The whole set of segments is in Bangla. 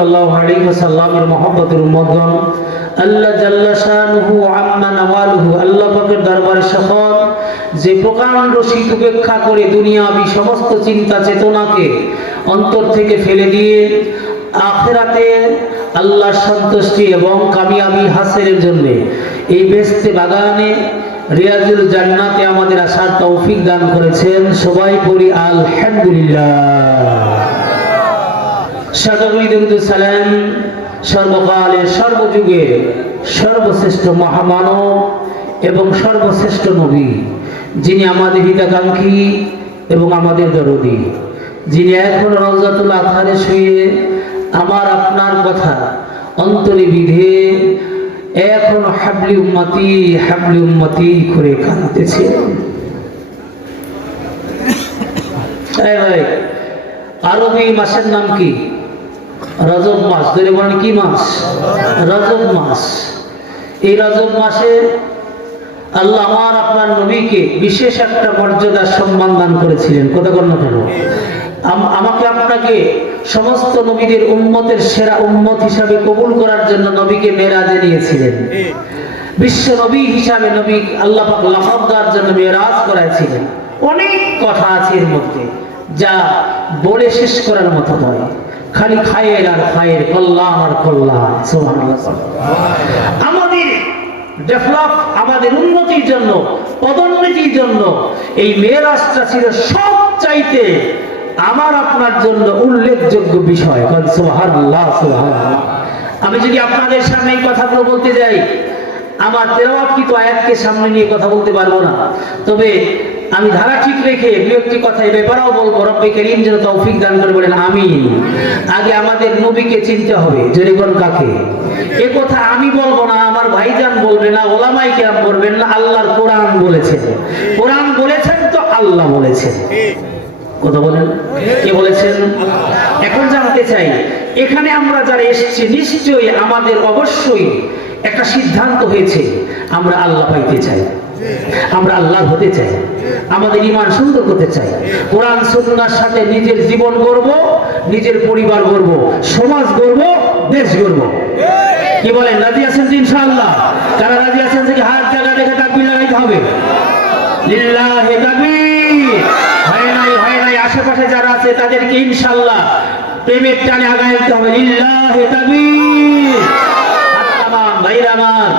সাল্লাল্লাহু আলাইহি ওয়াসাল্লামের মহব্বতের উম্মতগণ, আল্লাহ জাল্লা শানুহু আম্মা নাওয়ালুহু, আল্লাহ পাকের দরবারে শপথ, যে প্রকাণ্ড শীত উপেক্ষা করে দুনিয়াবি সমস্ত চিন্তা চেতনাকে অন্তর থেকে ফেলে দিয়ে আখিরাতে আল্লাহর সন্তুষ্টি এবং কামিয়াবি হাসিলের জন্য এই বেহেশতে বাগানে রিয়াজুল জান্নাতে আমাদের আসার তৌফিক দান করেছেন। সবাই বলি আলহামদুলিল্লাহ। সকলেই দরুদ সালাম সর্বকালের সর্বযুগে সর্বশ্রেষ্ঠ মহামানব এবং সর্বশ্রেষ্ঠ নবী, যিনি আমাদের হিতাকাঙ্ক্ষী এবং আমাদের দরদী, যিনি এখন রওজাতুল আতহারে শুয়ে আমার আপনার কথা অন্তরে বিধে এখন হাবলি উম্মতি করে কাঁদতেছে। আরবি মাসের নাম কি? রজব মাস। ধরে বলেন কি মাস? রজব মাস। এই রজব মাসে আল্লাহ আমার আপনার নবীকে বিশেষ একটা মর্যাদা সম্মান দান করেছিলেন। কথা বল না কেন? আমাকে আপনাকে সমস্ত নবীদের উম্মতের সেরা উম্মত হিসাবে কবুল করার জন্য নবীকে মেরাজে নিয়েছিলেন। বিশ্ব নবী হিসাবে নবী আল্লাহ পাক লাকাব দেওয়ার জন্য মেরাজ করাইছিলেন। অনেক কথা আছে এর মধ্যে, যা বলে শেষ করার মতো নয়। খালি খায়ের আর খায়ের, কল্যাণ আর কল্যাণ। সুবহানাল্লাহ। আমাদের ডেভেলপ, আমাদের উন্নতির জন্য, পদোন্নতির জন্য এই মেরাজটা ছিল সবচাইতে আমার আপনার জন্য উল্লেখযোগ্য বিষয়। সুবহানাল্লাহ, সুবহানাল্লাহ। আমি যদি আপনাদের সামনে এই কথাগুলো বলতে যাই, আমার তেলাওয়াতকৃত আয়াতকে সামনে নিয়ে কথা বলতে পারবো না। তবে আমি ধারা ঠিক রেখে দু একটি কথা এই ব্যাপারেও বলবো। রব্বে কারীম যেন তৌফিক দান করে, বলেন আমিন। আগে আমাদের নবীকে চিনতে হবে। জোরে বল কাকে? এ কথা আমি বলবো না, আমার ভাইজান বলবে না, ওলামায়ে কেরাম বলবেন না, আল্লাহর কোরআন বলেছেন। কোরআন বলেছেন তো আল্লাহ বলেছেন। কথা বলেন, কে বলেছেন? এখন জানতে চাই, এখানে আমরা যারা এসেছি নিশ্চয়ই আমাদের অবশ্যই একটা সিদ্ধান্ত হয়েছে, আমরা আল্লাহ পাইতে চাই, আমরা আল্লাহ হতে চাই, আমাদের ঈমান সুন্দর করতে চাই, কোরআন সুন্নাহর সাথে নিজের জীবন গড়ব, নিজের পরিবার গড়ব, সমাজ গড়ব, দেশ গড়ব। কি বলেন? রাজি আছেন ইনশাআল্লাহ? যারা রাজি আছেন থেকে হাত জায়গা দেখে তাকবীর লাগাইতে হবে। লিল্লাহি তাকবীর। হয় নাই আশেপাশে যারা আছে তাদেরকে ইনশাআল্লাহ প্রেমের টানে আগায় যেতে হবে। লিল্লাহি তাকবীর। তামাম ভাইরা আমার,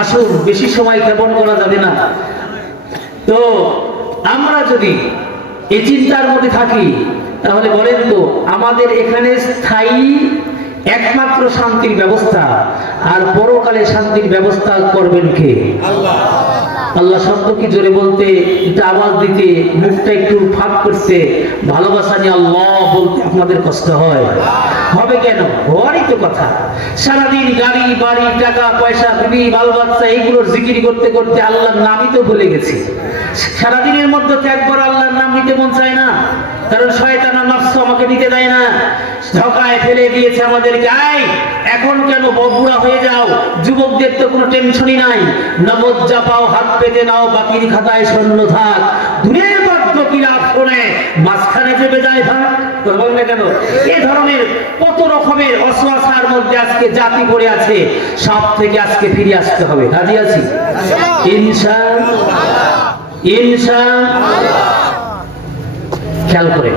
আসুন, বেশি সময় ক্ষেপণ করা যাবে না। তো আমরা যদি এই চিন্তার মধ্যে থাকি, তাহলে বলেন তো আমাদের এখানে স্থায়ী একমাত্র শান্তির ব্যবস্থা আর পরকালে শান্তির ব্যবস্থা করবেন কে? আল্লাহ। আল্লাহ শব্দ কি জোরে বলতে, এটা আওয়াজ দিতে, মুখটা একটু ফাঁক করতে, ভালোবাসা নিয়ে আল্লাহ বলতে আপনাদের কষ্ট হয়? হবে কেন? হওয়ারই তো কথা। সারাদিন গাড়ি বাড়ি টাকা পয়সা বিবি বাল বাচ্চা এগুলোর জিকির করতে করতে আল্লাহর নামই তো ভুলে গেছি। সারাদিনের মধ্যে একবার আল্লাহর নাম নিতে মন চায় না, কারণ শয়তান আর নফস আমাকে নিতে দেয় না। ঢকায় ফেলে দিয়েছে আমাদেরকে। আয় এখন কেন বুড়া হয়ে যাও, যুবকদের তো কোনো টেনশনই নাই, নবজ্জা পাও, হাত পেতে নাও, বাকির খাতায় শূন্য থাক, দূরের বাদ্য কিরা ফোনে মাঝখানে চেপে যায় ভাগ। বলবেন না কেন? এই ধরনের কত রকমের অসুয়াশার মধ্যে আজকে জাতি পড়ে আছে, সব থেকে আজকে ফিরে আসতে হবে। রাজি আছি ইনশাআল্লাহ? ইনশাআল্লাহ। খেয়াল করেন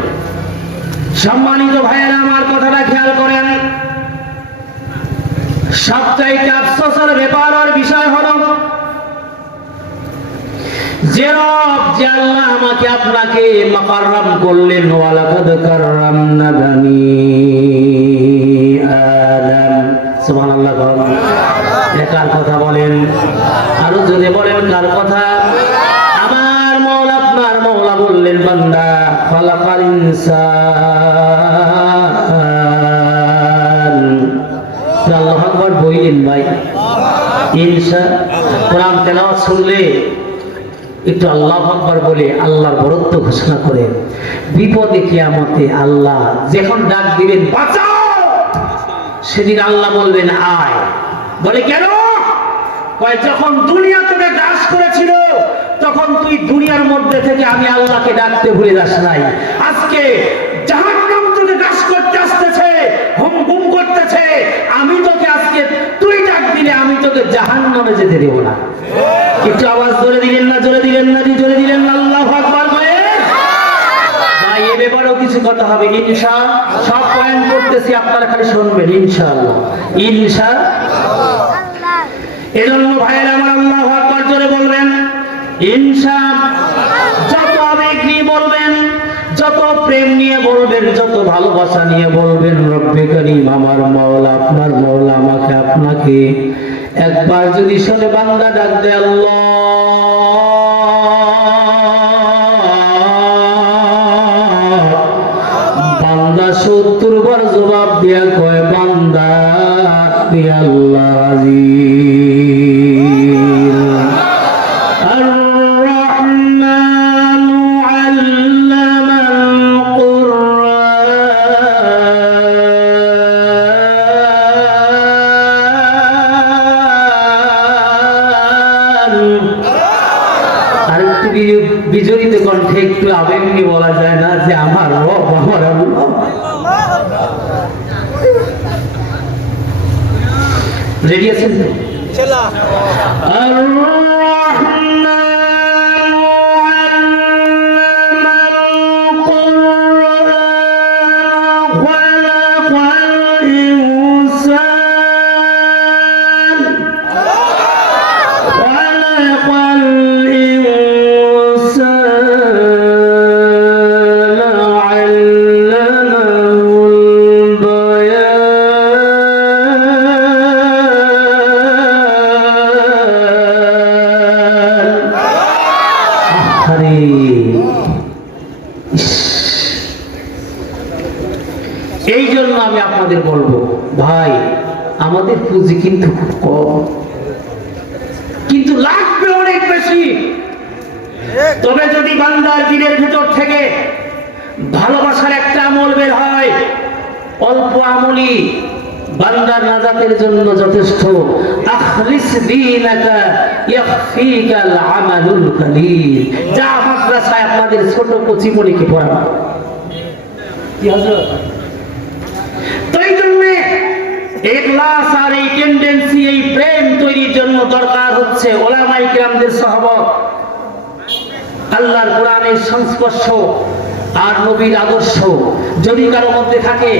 সম্মানিত ভাইয়েরা, আমার কথাটা খেয়াল করেন। সবচাইতে আফসোসের ব্যাপার আর বিষয় হলো, যে রব, যে আল্লাহ আমাকে আপনাকে মাকাররাম করলেন, ওয়ালাকাদ কাররামনা বানি আদম। সুবহানাল্লাহ। কার কথা বলেন? আরো জোরে বলেন, কার কথা? আমার মওলা, আপনার মওলা বললেন, বান্দা খালাকাল ইনসান। আল্লাহু আকবার বলেন ভাই। ইনশাআল্লাহ। কোরআন তেলাওয়াত শুনলে একটু আল্লাহু আকবার বলে আল্লাহর বরত্ব ঘোষণা করে, বিপদে কিয়ামতে আল্লাহ যখন ডাক দিবেন বাঁচাও, সেদিন আল্লাহ বলবেন আয়। বলে কেন? কয় যখন দুনিয়া তোকে দাস করেছিল তখন তুই দুনিয়ার মধ্যে থেকে আমি আল্লাহকে ডাকতে ভুলে যাস নাই। আজকে জাহান্নাম তোকে দাস করতে আসতেছে, হুম হুম করতেছে, তোকে জাহান্নামে যেতে দেব না। একটু আওয়াজ জোরে দিলেন না, জোরে দিলেন না, জোরে দিলেন না, আল্লাহু আকবার বলে। ভাই এ ব্যাপারেও কিছু কথা হবে ইনশাআল্লাহ। সব পয়েন্ট করতেছি, আপনারা খালি শুনবেন ইনশাআল্লাহ, ইনশাআল্লাহ। এজন্য ভাইয়েরা আমার আল্লাহু আকবার জোরে বলবেন ইনশাআল্লাহ। যত আবেগ নিয়ে বলবেন, যত প্রেম নিয়ে বলবেন, যত ভালোবাসা নিয়ে বলবেন, রব্বে করিম আমার মাওলা, আপনার মাওলা আমাকে আপনাকে একবার যদি শুনে বান্দা ডাক দেয় আল্লাহ, বান্দা 70 বার জবাব দিয়া কয় বান্দা আল্লাহ আজিজ আর-রহমান আল্লামাল কুরআন। আরেকটু বিজড়িত কণ্ঠে একটু আবেগ নিয়ে বলা যায় না যে আমার রব আমার আল্লাহ। রেডি আছেন তো? এই জন্য আমি আপনাদের বলবো ভাই, আমাদের পুঁজি কিন্তু খুব কম, কিন্তু লাগবে অনেক বেশি। তবে যদি বান্দার দিলের ভেতর থেকে ভালোবাসার একটা আমল বের হয়, অল্প আমলই বান্দার নাজাতের জন্য যথেষ্ট। আখলিস দীনাকা ইয়াকফিকাল আমালুল কালিল। যা মাদ্রাসায় আপনাদের ছোট কচিমণিকে পড়ানো, কি হযরত? তো এই জন্য ইখলাস আর এই টেন্ডেন্সি, এই প্রেম তৈরির জন্য দরকার হচ্ছে ওলামায়ে কিরামদের সহবত, আল্লাহর কোরআনের সংস্পর্শ আর নবীর আদর্শ যদি কারো মধ্যে থাকে,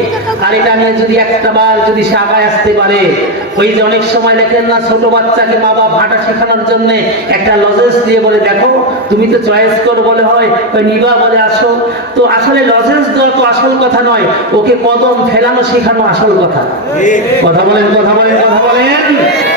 আর এটা নিয়ে যদি একটা বার যদি সে আগায় আসতে পারে। ওই যে অনেক সময় দেখেন না, ছোট বাচ্চাকে মা বাবা হাঁটা শেখানোর জন্য একটা লজেন্স দিয়ে বলে দেখো তুমি তো চয়েস কর বলে হয়, ওই নিবা বলে আসো। তো আসলে লজেন্স দেওয়া তো আসল কথা নয়, ওকে কদম ফেলানো শেখানো আসল কথা। কথা বলেন, কথা বলেন, কথা বলেন।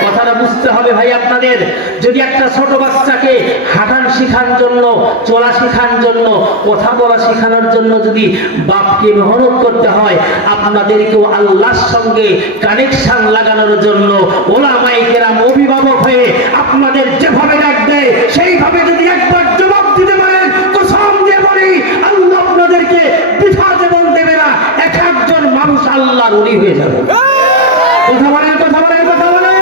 কথাটা বুঝতে হবে ভাই আপনাদের। যদি একটা ছোট বাচ্চাকে হাঁটান শেখার জন্য, চলা শেখার জন্য, কথা বলা শেখানোর জন্য যদি বাপকে মেহনত করতে হয়, আপনাদেরকেও আল্লাহর সঙ্গে কানেকশন লাগানোর জন্য ওলামায়ে কেরাম অভিভাবক হয়ে আপনাদের যেভাবে ডাক দেয় সেইভাবে যদি একবার জবাব দিতে পারেন, কসম দিয়ে বলি আল্লাহ আপনাদেরকে বৃথা জীবন দেবে না। এক একজন মানুষ আল্লাহর ওলি হয়ে যাবে। কথা বলেন, কথা বলেন, কথা বলেন।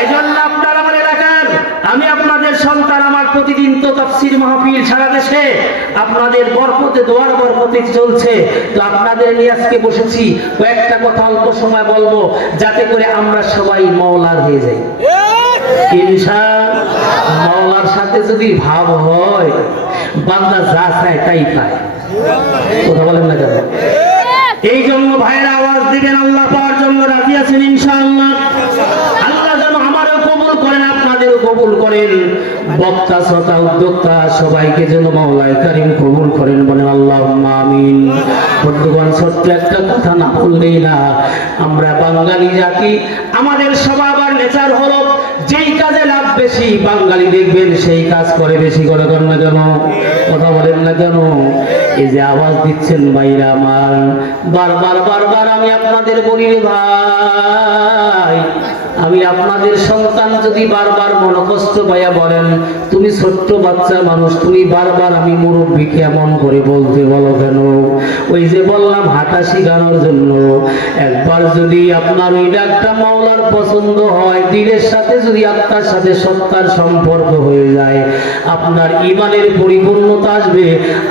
এই জন্য আপনার আমার এলাকার, আমি আপনাদের সন্তান, আমার প্রতিদিন তো তাফসীর মাহফিল সারা দেশে আপনাদের বরকতে দোয়ার বরকতে চলছে। তো আপনাদের নিয়ে আজকে বসেছি, কয়েকটা কথা অল্প সময় বলবো যাতে করে আমরা সবাই মাওলার হয়ে যাই ইনশাআল্লাহ। মাওলার সাথে যদি ভাব হয়, বান্দা যা চায় তাই পায়। কথা বলেন না কেন? এই জন্য ভাইয়েরা আওয়াজ দিবেন, আল্লাহ পাওয়ার জন্য রাজি আছেন ইনশাআল্লাহ। আল্লাহ যেন আমারও কবুল করেন, আপনাদেরও কবুল করেন। বক্তা, শ্রোতা, উদ্যোক্তা সবাইকে যেন মাওলায়ে কারীম কবুল করেন, বলেন আল্লাহুম্মা আমিন। বন্ধুগণ, ছোট্ট একটা কথা না বললেই না। আমরা বাঙালি জাতি, আমাদের স্বভাব আর নেচার হলো যেই কাজে লাভ বেশি বাঙালি দেখবেন সেই কাজ করে বেশি করে। করেন না কেন? কথা বলেন না কেন? এই যে আওয়াজ দিচ্ছেন ভাইরা আমার, বারবার বারবার আমি আপনাদের বলি রে ভাই, আমি আপনাদের সন্তান যদি বারবার মনোকষ্ট পাইয়া বলেন তুমি ছোট্ট বাচ্চা মানুষ, তুমি বারবার আমি মুরব্বীকে এমন করে বলতে বলো কেন? ওই যে বললাম হাঁটা শিখানোর জন্য। একবার যদি আপনার ওই ডাকটা মাওলার পছন্দ হয়, দিলের সাথে যদি আত্মার সাথে সত্তার সম্পর্ক হয়ে যায়, আপনার ঈমানের পরিপূর্ণতা আসবে,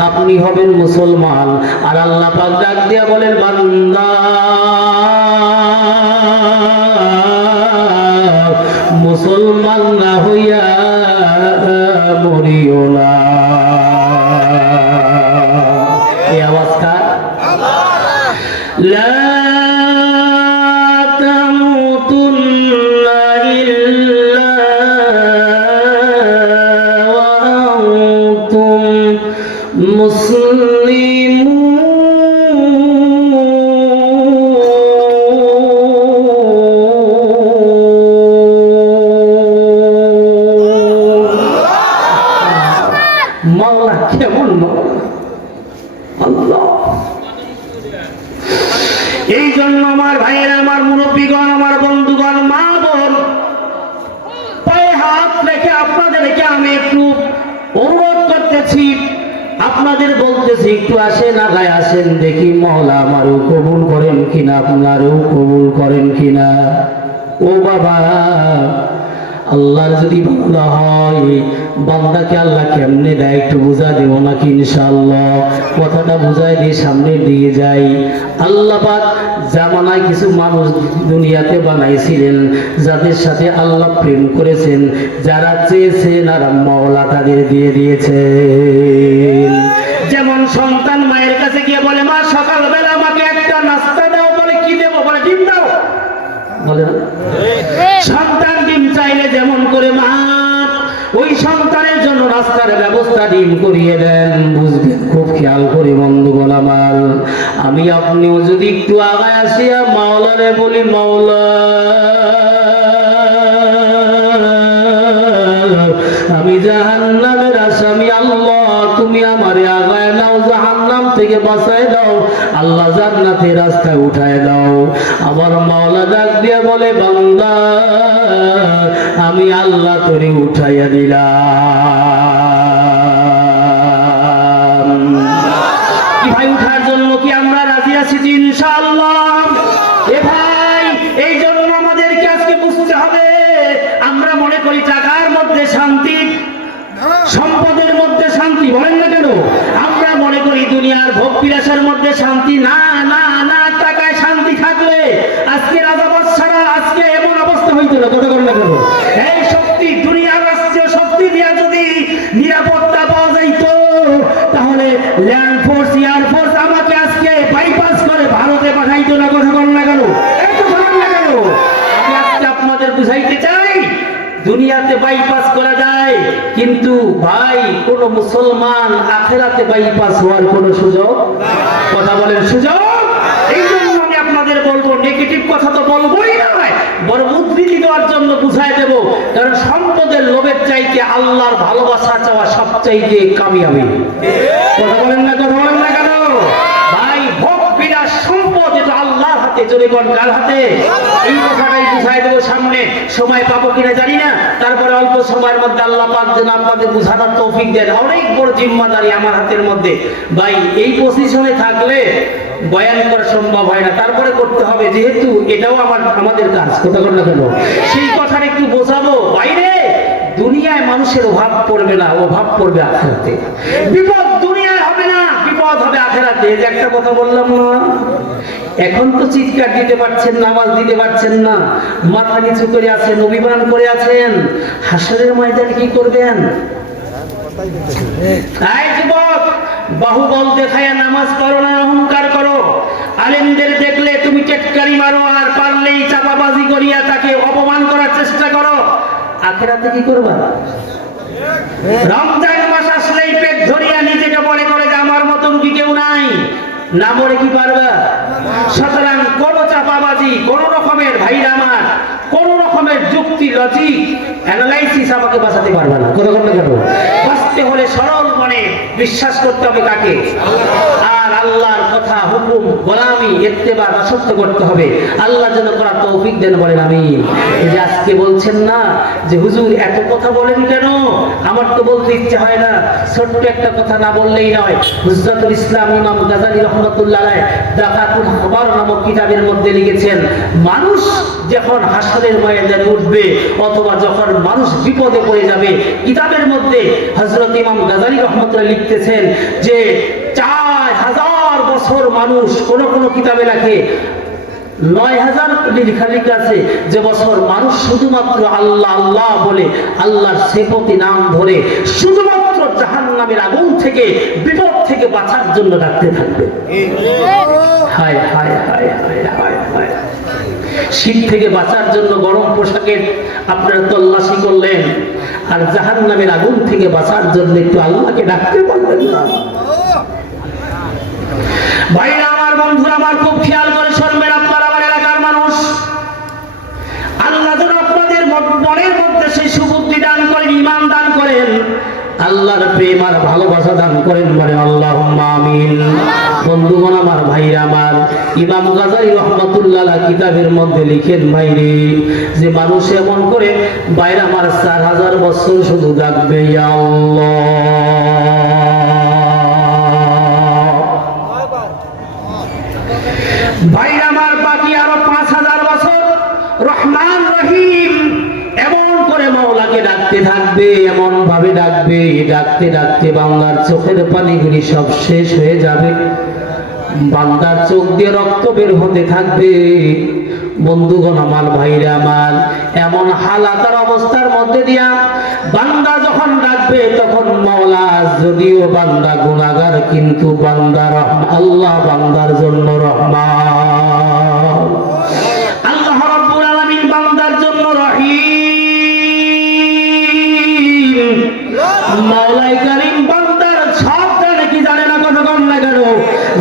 আপনি হবেন মুসলমান। আর আল্লাহ পাক ডাক দিয়া বলেন বান্দা আমি একটু অনুরোধ করতেছি, আপনাদের বলতেছি একটু আসেন, আগায় আসেন, দেখি মওলা আমারও কবুল করেন কিনা, আপনারও কবুল করেন কিনা। ও বাবা, আল্লাহর যদি বান্দা হয়, বান্দাকে আল্লাহ কেমনে দেয় একটু বুঝা দেব নাকি ইনশাআল্লাহ? কথাটা বুঝাই দিয়ে সামনের দিকে যাই। আল্লাহ পাক জামানায় কিছু মানুষ দুনিয়াতে বানাইছিলেন, যাদের সাথে আল্লাহ প্রেম করেছেন, যারা চেয়েছেন আর মাওলা তাদের দিয়ে দিয়েছেন। যেমন সন্তান মায়ের কাছে গিয়ে বলে, মা সকালবেলা আমাকে একটা নাস্তা দাও, বলে কি দেবো? বলে ডিম দাও। বলে না? সন্তান ডিম চাইলে যেমন করে মা ওই সন্তানের জন্য রাস্তার ব্যবস্থা ডিম করিয়ে দেন। বুঝবেন, খুব খেয়াল করে বন্ধুগণ আমার, আমি আপনিও যদি একটু আগায় আসিয়া মাওলারে বলি, মাওলা আমি জাহান্নামের আসামি, আল্লাহ তুমি আমারে আগায় নাও, জাহান্নাম থেকে বাঁচায় দাও, আল্লাহ জান্নাতের রাস্তায় উঠায় দাও। আমার মাওলা ডাক দিয়ে বলে, বান্দা আমি আল্লাহ তোরে উঠাইয়া দিলাম। কি ভাই, উঠার জন্য কি আমরা রাজি আছি ইনশাআল্লাহ? এ ভাই, এই জন্য আমাদেরকে আজকে বুঝতে হবে, আমরা মনে করি টাকার মধ্যে শান্তি, সম্পদের মধ্যে শান্তি, বলেন না কেন? আমরা মনে করি দুনিয়ার ভোগ বিলাসের মধ্যে শান্তি। না না না, টাকায় শান্তি থাকলে আজকে রাজাবাদ ছাড়া আজকে এমন অবস্থা হইতো না। কথা বলেন না কেন? এই শক্তি, দুনিয়ার রাষ্ট্রীয় শক্তি দিয়া যদি নিরাপত্তা পাওয়া যাইতো, তাহলে ল্যান্ড ফোর্স, এয়ার ফোর্স আমাকে আজকে বাইপাস করে ভারতে পাঠাইতো না। কথা বলেন না কেন? একটু বলেন না কেন? আমি আজকে আপনাদের বুঝাইতে চাই, দুনিয়াতে বাইপাস করা যায়, কিন্তু ভাই কোন মুসলমান আখেরাতে বাইপাস হওয়ার কোন সুযোগ, কথা বলেন, সুযোগ। এই জন্য আমি আপনাদের বলবো, নেগেটিভ কথা তো বলবোই না, বরং উদ্ধৃতি দেওয়ার জন্য বুঝাই দেব। কারণ সম্পদের লোভের চাইতে আল্লাহর ভালোবাসা চাওয়া সবচাইতে কামিয়াবি। কথা বলেন না, কথা বলেন না কেন? ভাই, ভোগ বিলাস সম্পদ এটা আল্লাহর হাতে, জোরে কোন কার হাতে? এই কথাটাই বুঝাই দেবো সামনে। সময় পাবো কিনা জানি না, তারপরে অল্প সময়ের মধ্যে আল্লাহ পাক যেন আপনাদের বুঝানোর তৌফিক দেন। অনেক বড় জিম্মাদারি আমার হাতের মধ্যে। ভাই, এই পজিশনে থাকলে বয়ান করা সম্ভব হয় না, তারপরে করতে হবে, যেহেতু এটাও আমাদের কাজ। কথা বলেন না কেন? সেই কথাটা একটু বোঝাবো। বাইরে দুনিয়ায় মানুষের অভাব পড়বে না, অভাব পড়বে আখেরাতে। বিপদ দুনিয়ায় হবে না, বিপদ হবে আখেরাতে। যে একটা কথা বললাম না, এখন তো চিৎকার দিতে পারছেন না, আওয়াজ দিতে পারছেন না, মাথা নিচু করে আছেন, অভিমান করে আছেন, হাসরের ময়দানে কি করবেন? তাই যুবক, বাহুবল দেখায়া নামাজ পড়ো না, অহংকার করো। আলেমদের দেখলে তুমি টেটকারি মারো, আর পারলেই চাপাবাজি করিয়া তাকে অপমান করার চেষ্টা করো। আখেরাতে কি করবা? রমজান মাস আসলেই পেট ধরিয়া নিজেকে মনে করে যে আমার মতন কি কেউ নাই, না মরে কি পারবা? সুতরাং কোন চাপাবাজি, কোন রকমের, ভাইরা আমার, কোন রকমের যুক্তি, লজিক, অ্যানালাইসিস আমাকে বাঁচাতে পারবে না। কথা বলতে কেন? বাঁচতে হলে সরল মনে বিশ্বাস করতে হবে কাকে? আর আল্লাহর কথা, হুকুম, গোলামি, ইত্তেবা, দাসত্ব করতে হবে। আল্লাহ যেন করার তৌফিক দেন, বলেন আমিন। এই যে আজকে বলছেন না যে হুজুর এত কথা বলেন কেন, আমার তো বলতে ইচ্ছে হয় না। ছোট্ট একটা কথা না বললেই নয়। হুজরাতুল ইসলাম ইমাম গাজালি রহমাতুল্লাহ আলাইহি দাকাতুল খবর নামক কিতাবের মধ্যে লিখেছেন, মানুষ যখন হাসরের ময়দানে উঠবে, অথবা যখন মানুষ বিপদে পড়ে যাবে, কিতাবের মধ্যে হযরত ইমাম গাজালি রহমাতুল্লাহ লিখতেছেন যে 4000 বছর মানুষ, কোন কোন কিতাবে লেখে 9000 লেখা আছে, যে বছর মানুষ শুধুমাত্র আল্লাহ আল্লাহ বলে, আল্লাহর সেবতি নাম ধরে শুধুমাত্র জাহান্নামের আগুন থেকে, বিপদ থেকে বাঁচার জন্য ডাকতে থাকবে। হায় হায় হায় হায় হায় হায়। শীত থেকে বাঁচার জন্য গরম পোশাকের আপনারা তল্লাশি করলেন, আর জাহান্নামের আগুন থেকে বাঁচার জন্য একটু আল্লাহকে ডাকতে পারলেন না। ভাইরা আমার, বন্ধুরা আমার, খুব খেয়াল করে শুনবেন, আপনারা আমার এলাকার মানুষ। আল্লাহ যেন আপনাদের মনের মধ্যে সেই সুবুদ্ধি দান করেন, ঈমান দান করেন, আল্লাহর প্রেম আর ভালোবাসা দান করেন, বলেন আল্লাহুম্মা আমিন। বন্ধুগণ আমার, ভাইরা আমার, ইমাম গাজালি রহমাতুল্লাহ আলাইহি কিতাবের মধ্যে লিখেন, ভাইরে, যে মানুষ এমন করে বাইরে আমার 4000 বছর শুধু ডাকবে ইয়া আল্লাহ, ভাইরা আমার, বাকি আরো 5000 বছর রহমান রহিম এমন করে মাওলাকে ডাকতে থাকবে, এমন ভাবে ডাকবে, ডাকতে ডাকতে বান্দার চোখের পানিগুলি সব শেষ হয়ে যাবে, বান্দার চোখ দিয়ে রক্ত বের হতে থাকবে। বন্ধুগণ আমার, ভাইরা আমার, এমন হালাতার অবস্থার মধ্যে দিয়া বান্দা যখন ডাকবে, তখন মাওলা, যদিও বান্দা গুনাহগার, কিন্তু বান্দা আল্লাহ বান্দার জন্য রহমান, আল্লাহ রাব্বুল আলামিন বান্দার জন্য রহিম। মাওলাই কারীম বান্দার সব জানে, কি জানে না, কতক্ষণ না কেন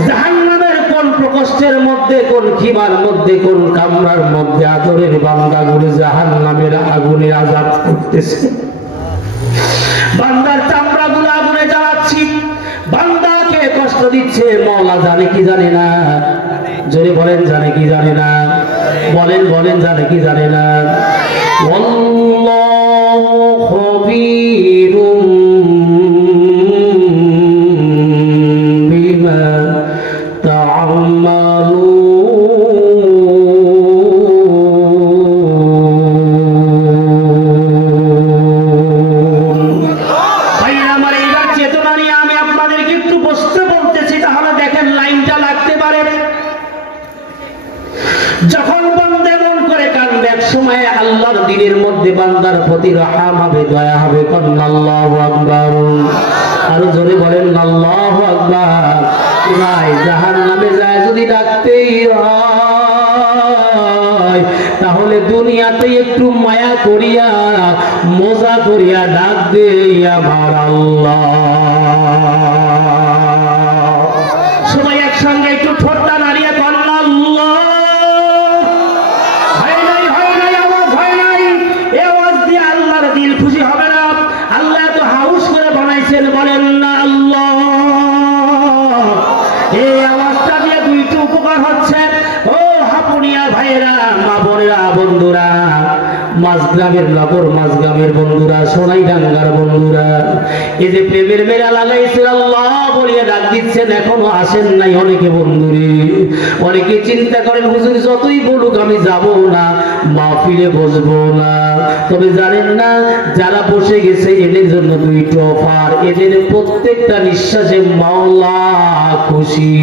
জাহান্নামের কোন প্রকোষ্ঠের মধ্যে, কোন খিমার মধ্যে, কোন কামরার মধ্যে আদরের বান্দাগুলো জাহান্নামের আগুনে আযাব করতেছে, বান্দার চামড়াগুলো আগুনে জ্বালাচ্ছি, বান্দাকে কষ্ট দিচ্ছে। মাওলা জানে কি জানে না? জোরে বলেন, জানে কি জানে না? বলেন বলেন, জানে কি জানে না? আল্লাহু খবীরুম বিমা তা'মালুন। ভাইরা আমার, এইবার চেতনা নিয়ে আমি আপনাদেরকে একটু বসতে বলতেছি, তাহলে দেখেন লাইনটা লাগতে পারে। যখন বান্দা মন করে কাঁদবে, এক সময় আল্লাহর দিনের মধ্যে বান্দার প্রতি রহম হবে, দয়া হবে। আল্লাহু আকবার, আরো জোরে বলেন আল্লাহু আকবার। ভাই, জাহান্নামে যায় যদি ডাকতেই হয়, তাহলে দুনিয়াতে একটু মায়া করিয়া, মজা করিয়া ডাক দে আমার আল্লাহ। সবাই একসঙ্গে একটু ঠোঁটটা নাড়িয়ে কর আল্লাহ। খুশি হবে না? আল্লাহ তো হাউস করে বানাইছেন, বলেন না আল্লাহ। এই আওয়াজটা দিয়ে দুইটি উপকার হচ্ছে। ও হাপুনিয়া ভাইয়েরা, মা বোনেরা, বন্ধুরা, মাঝগ্রামের নগর, মাঝগ্রামের বন্ধুরা, সোনাইডাঙ্গার বন্ধুরা, এই যে প্রেমের মেলা লাগাইছেন, আল্লাহ বলিয়া ডাক দিচ্ছেন, এখনো আসেন নাই অনেকে বন্ধুরে। অনেকে চিন্তা করেন, হুজুর যতই বলুক আমি যাব না, মাহফিলে বসবো না। তবে জানেন না, যারা বসে গেছে এদের জন্য দুইটা অফার, এদের প্রত্যেকটা নিঃশ্বাসে মাওলা খুশি।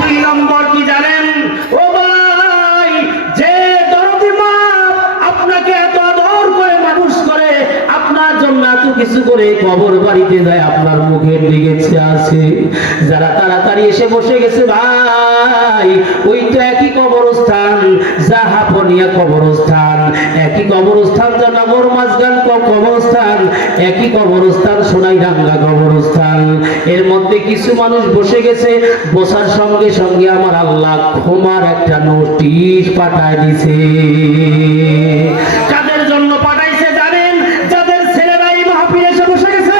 দুই নম্বর কি জানেন? ও ভাই, যে দরদি মা আপনাকে এত আদর করে, মানুষ করে, আপনার জন্য এত কিছু করে, কবর বাড়িতে যায় আপনার মুখের দিকে আছে, যারা তাড়াতাড়ি এসে বসে গেছে, ভাই ওই তো একই কবরস্থান, জাহাপনিয়া কবরস্থান, একই কবরস্থান, জানাগর মাঝগান কবরস্থান, একই কবরস্থান, সোনাইডাঙ্গা কবরস্থান। এর মধ্যে কিছু মানুষ বসে গেছে, বসার সঙ্গে সঙ্গে আমার আল্লাহ ক্ষমার একটা নোটিশ পাঠায় দিছে। কাদের জন্য পাঠাইছে জানেন? যাদের ছেলেরা এই মাহফিলে এসে বসে গেছে,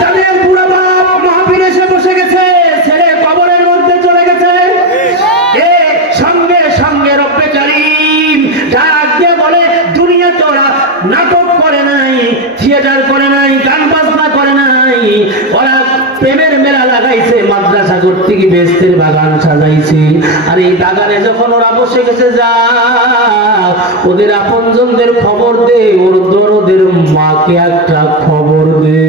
যাদের বুড়া বাপ মাহফিলে এসে বসে গেছে, ছেলে কবরের মধ্যে চলে গেছে, এ সঙ্গে সঙ্গে রব্বে কারীম ডাক দিয়ে বলে, দুনিয়া তোরা নাটক করে নাই, থিয়েটার করে নাই, গান বাজনা করে নাই, ওরা প্রেমের মেলা লাগাইছে, মাদ্রাসা করতে গিয়ে বেহেশতের বাগান সাজাইছে। আর এই বাগানে যখন ওরা বসে গেছে, যা ওদের আপনজনদের খবর দে, ওর দরদের মাকে একটা খবর দে,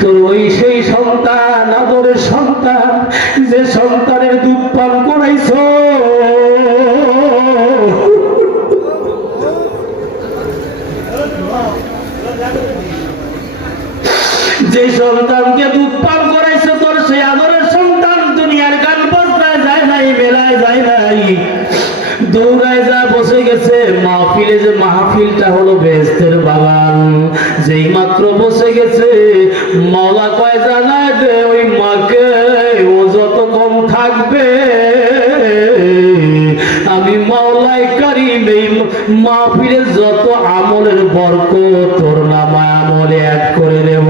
তোর ওই সেই সন্তান, আদরের সন্তান, যে সন্তানের দুধ পান করাইছো, যে সন্তানকে দুধ পান করাইছো, তোর সেই আদরের সন্তান দুনিয়ার গান বাজনায় যায় নাই, মেলায় যায় নাই, দৌড়ায় যা বসে গেছে মাহফিলে। যে মাহফিলটা হলো বেহেশতের বাগান, যেই মাত্র বসে গেছে, মাওলা কয় জানায় দে ওই মাকে, ও যত কম থাকবে আমি মাওলাই কারীম এই মাহফিলে যত আমলের বরকত তোর নামায় আমলে অ্যাড করে দেব।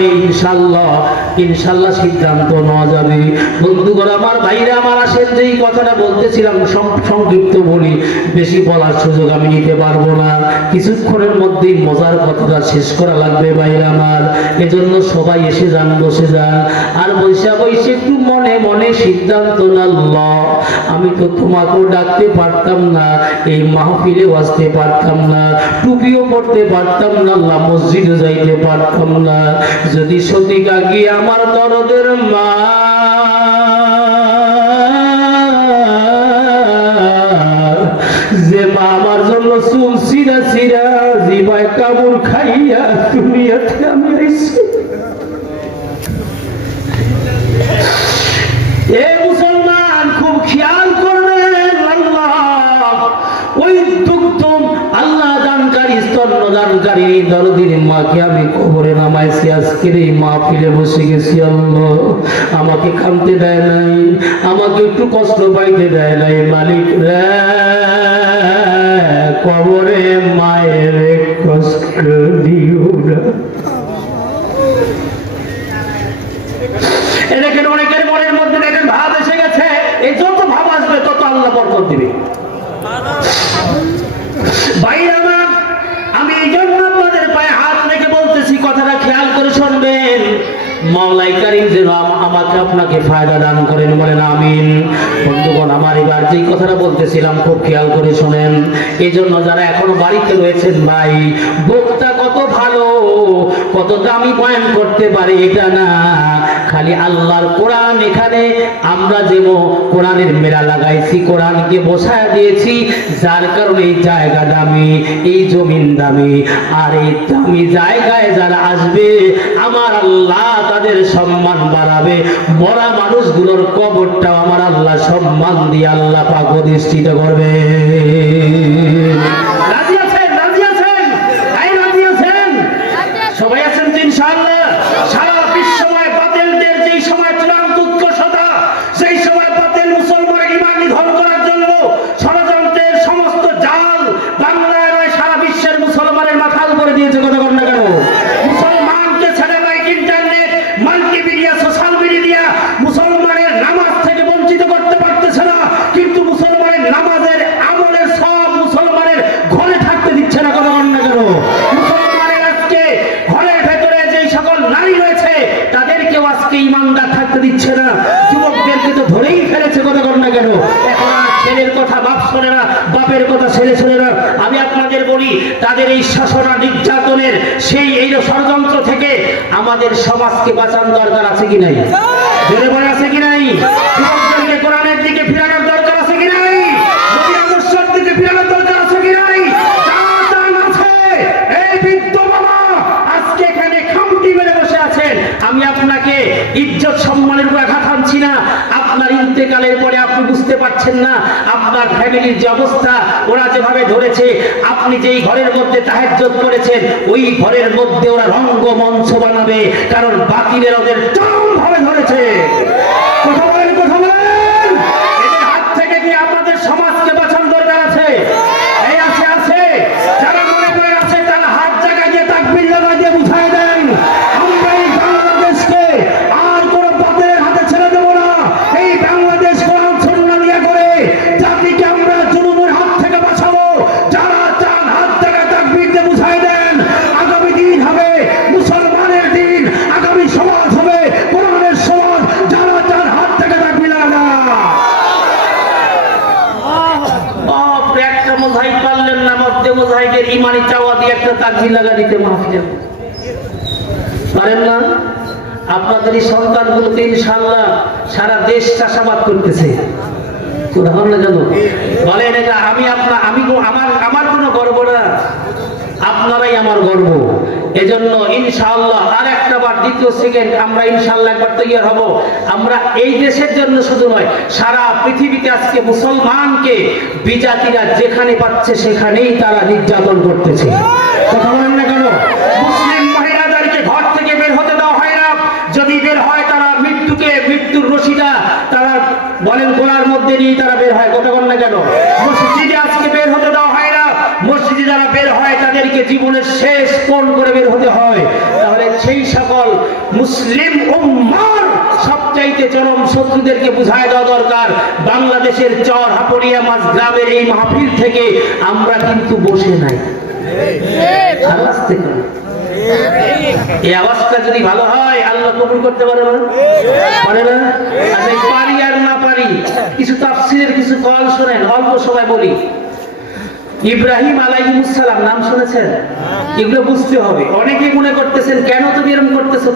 পরে ইনশাল্লাহ সিদ্ধান্ত নেওয়া যাবে। বন্ধুগণ আমার, ভাইরা আমার, আসেন যেই কথাটা বলতেছিলাম সংক্ষিপ্ত বলি, বেশি বলার সুযোগ আমি নিতে পারবো না, কিছুক্ষণের মধ্যেই মজার কথাটা শেষ করা লাগবে ভাইরা আমার। এজন্য সবাই এসে যান, বসে যান, আর বৈশা একটু মনে মনে সিদ্ধান্ত নাল্লাহ, আমি তো তোমাকেও ডাকতে পারতাম না, এই মাহফিলেও আসতে পারতাম না, টুপিও পড়তে পারতাম না, আল্লাহ মসজিদে যাইতে পারতাম না, যদি সতিকা গিয়ে আমার দরদের মা যে মা আমার জন্য চুল চিরা চিরা জিবায় কামড় খাইয়া দুনিয়াতে আমি আইছি। এ মুসলমান, খুব খেয়াল করবেন, আল্লাহ ওই দুঃখম আল্লাহ দানকারী স্তন্যদানকারী দরদির মাকে আমি কবরে নামাইছি, আজকের এই মাহফিলে বসে গেছি। আল্লাহ আমাকে কাঁদতে দেয় নাই, আমাকে একটু কষ্ট পাইতে দেয় নাই, মালিক রে কবরে মায়ের কষ্ট দিও না। দেখেন অনেকের মনের মধ্যে দেখেন ভাব এসে গেছে, এই যত ভাব আসবে তত আল্লাহ বরকত দিবে। ভাইরা আমার, আমি এই জন্য আপনাদের পায়ে হাত রেখে বলতেছি, কথাটা খেয়াল করে শুনবেন। মাওলাই কারীম যেন আমাকে আপনাকে ফায়দা দান করেন, বলেন আমিন। বন্ধুগণ আমার, এবার যেই কথাটা বলতেছিলাম খুব খেয়াল করে শোনেন। এই জন্য যারা এখনো বাড়িতে রয়েছেন ভাই, বক্তা কত ভালো, কত দামি বয়ান করতে পারে এটা না, খালি আল্লাহর কোরআন, এখানে আমরা যেমন কোরআনের মেলা লাগাইছি, কোরআনকে বসায় দিয়েছি, যার কারণে এই জায়গা দামি, এই জমিন দামি, আর এই দামি জায়গায় যারা আসবে আমার আল্লাহ তাদের সম্মান বাড়াবে। মরা মানুষগুলোর কবরটাও আমার আল্লাহ সম্মান দিয়ে আল্লাহ পাক প্রতিষ্ঠিত করবে। রাজি আছেন? রাজি আছেন? রাজি আছেন? সবাই আছেন তো ইনশাআল্লাহ? সারা বিশ্বময় বাতিলদের যেই সময় চূড়ান্ত উৎকর্ষতা, সেই সময় বাতিল মুসলমানের ঈমান নিধন করার জন্য ষড়যন্ত্রের সমস্ত জাল বাংলায় নয় সারা বিশ্বের মুসলমানের মাথার উপরে দিয়েছে। কথা বল না কেন? মুসলমানকে satellite, internet, multimedia, social media মুসলমানের নামাজ থেকে বঞ্চিত করতে পারতেছে না, কিন্তু মুসলমানের নামাজের আমলের সব মুসলমানের ঘরে থাকতে দিচ্ছে না। কথা বল না কেন? মুসলমানের আজকে ঘরের ভেতরে যেই সকল নারী রয়েছে তাদেরকেও আজকে ইমানদার থাকতে দিচ্ছে না, যুবকদেরকে তো ধরেই ফেলেছে। কথা বল না কেন? এখন আর ছেলের কথা বাপ শোনে না, বাপের কথা ছেলে শোনে না। আমি আপনাদের বলি, তাদের এই শাসনা নির্যাতনের সেই ষড়যন্ত্র থেকে আমাদের সমাজকে বাঁচানোর দরকার আছে কি নাই? জোরে বলে আছে কি নাই? যুবকদেরকে কোরআনের দিকে ফিরানোর দরকার আছে কি নাই? নবী আদর্শের দিকে ফিরানোর দরকার আছে কি নাই? এই বৃদ্ধ বাবা আজকে এখানে খামটি মেরে বসে আছেন, আমি আপনাকে ইজ্জত সম্মানের উপর আঘাত আনছি না। আপনার ইন্তেকালের পরে আপনি বুঝতে পারছেন না আপনার ফ্যামিলির যে অবস্থা, ওরা যেভাবে ধরেছে, আপনি যেই ঘরের মধ্যে তাহাজ্জুদ করেছেন ওই ঘরের মধ্যে ওরা রঙ্গমঞ্চ বানাবে, কারণ বাতিলের ওদের চরমভাবে ধরেছে। কথা বলেন, কথা বলেন। এদের হাত থেকে কি আমাদের সমাজকে বাঁচানোর দরকার আছে? এই আছে, আছে। যারা মনে করে আছে তারা হাত জায়গায় গিয়ে তাকবীর লাগা দিয়ে বুঝাই দেন, আমরা এই বাংলাদেশকে আর কোন বাতিলের হাতে ছেড়ে দেব না। এই বাংলাদেশ কোরআন সুন্নাহ নিয়ে করে জাতিকে আমরা জুলুমের হাত থেকে বাঁচাবো। যারা চান হাত জায়গায় তাকবীর দিয়ে বুঝাই দেন, আগামী দিন হবে মুসলমানের দিন, আগামী সমাজ হবে কোরআনের সমাজ। যারা চান হাত থেকে তাকবীর লাগা। একটা মুজাহিদ পারলেন না, মধ্যে মুজাহিদের ইমানি চাওয়া দিয়ে একটা তাকবীর লাগা দিতে মাহফিলে পারেন না? আপনাদের এই সন্তানগুলোকে ইনশাআল্লাহ সারা দেশ চাষাবাদ করতেছে। কথা না জানো? বলেন এটা আমি আমার কোনো গর্ব না, আপনারাই আমার গর্ব। এজন্য ইনশাআল্লাহ আর একটা বার, দ্বিতীয় সেকেন্ড আমরা ইনশাআল্লাহ একবার তৈরি হব। আমরা এই দেশের জন্য শুধু নয়, সারা পৃথিবীতে আজকে মুসলমানকে বিজাতিরা যেখানে পাচ্ছে সেখানেই তারা নির্যাতন করতেছে। কথা বলেন না কেন? মুসলিম মহিলাদেরকে ঘর থেকে বের হতে দেওয়া হয় না, যদি বের হয় তারা মৃত্যুর রশিটা তারা বলেন গলার মধ্যে নিয়ে তারা বের হয়। কথা বলেন না কেন? মসজিদে আজকে বের হতে দেওয়া হয় না, মসজিদে যারা বের হয় তাদেরকে জীবনের শেষ কোণ করে বের হতে হয়। তাহলে সেই সকল মুসলিম উম্মার সবচাইতে চরম শত্রুদেরকে বুঝায় দেওয়া দরকার। বাংলাদেশের চর হাপড়িয়া মাছ গ্রামের এই মাহফিল থেকে আমরা কিন্তু বসে নাই, আওয়াজ থেকে এই আওয়াজটা যদি ভালো হয় আল্লাহ কবুল করতে পারে না? পারে না? আমি পারি আর না পারি কিছু তাফসীরের কিছু কল শোনেন, অল্প সময় বলি। ইব্রাহিম আলাইহিস সালাম নাম শুনেছেন? এগুলো বুঝতে হবে। অনেকে মনে করতেছেন কেন তুমি এরকম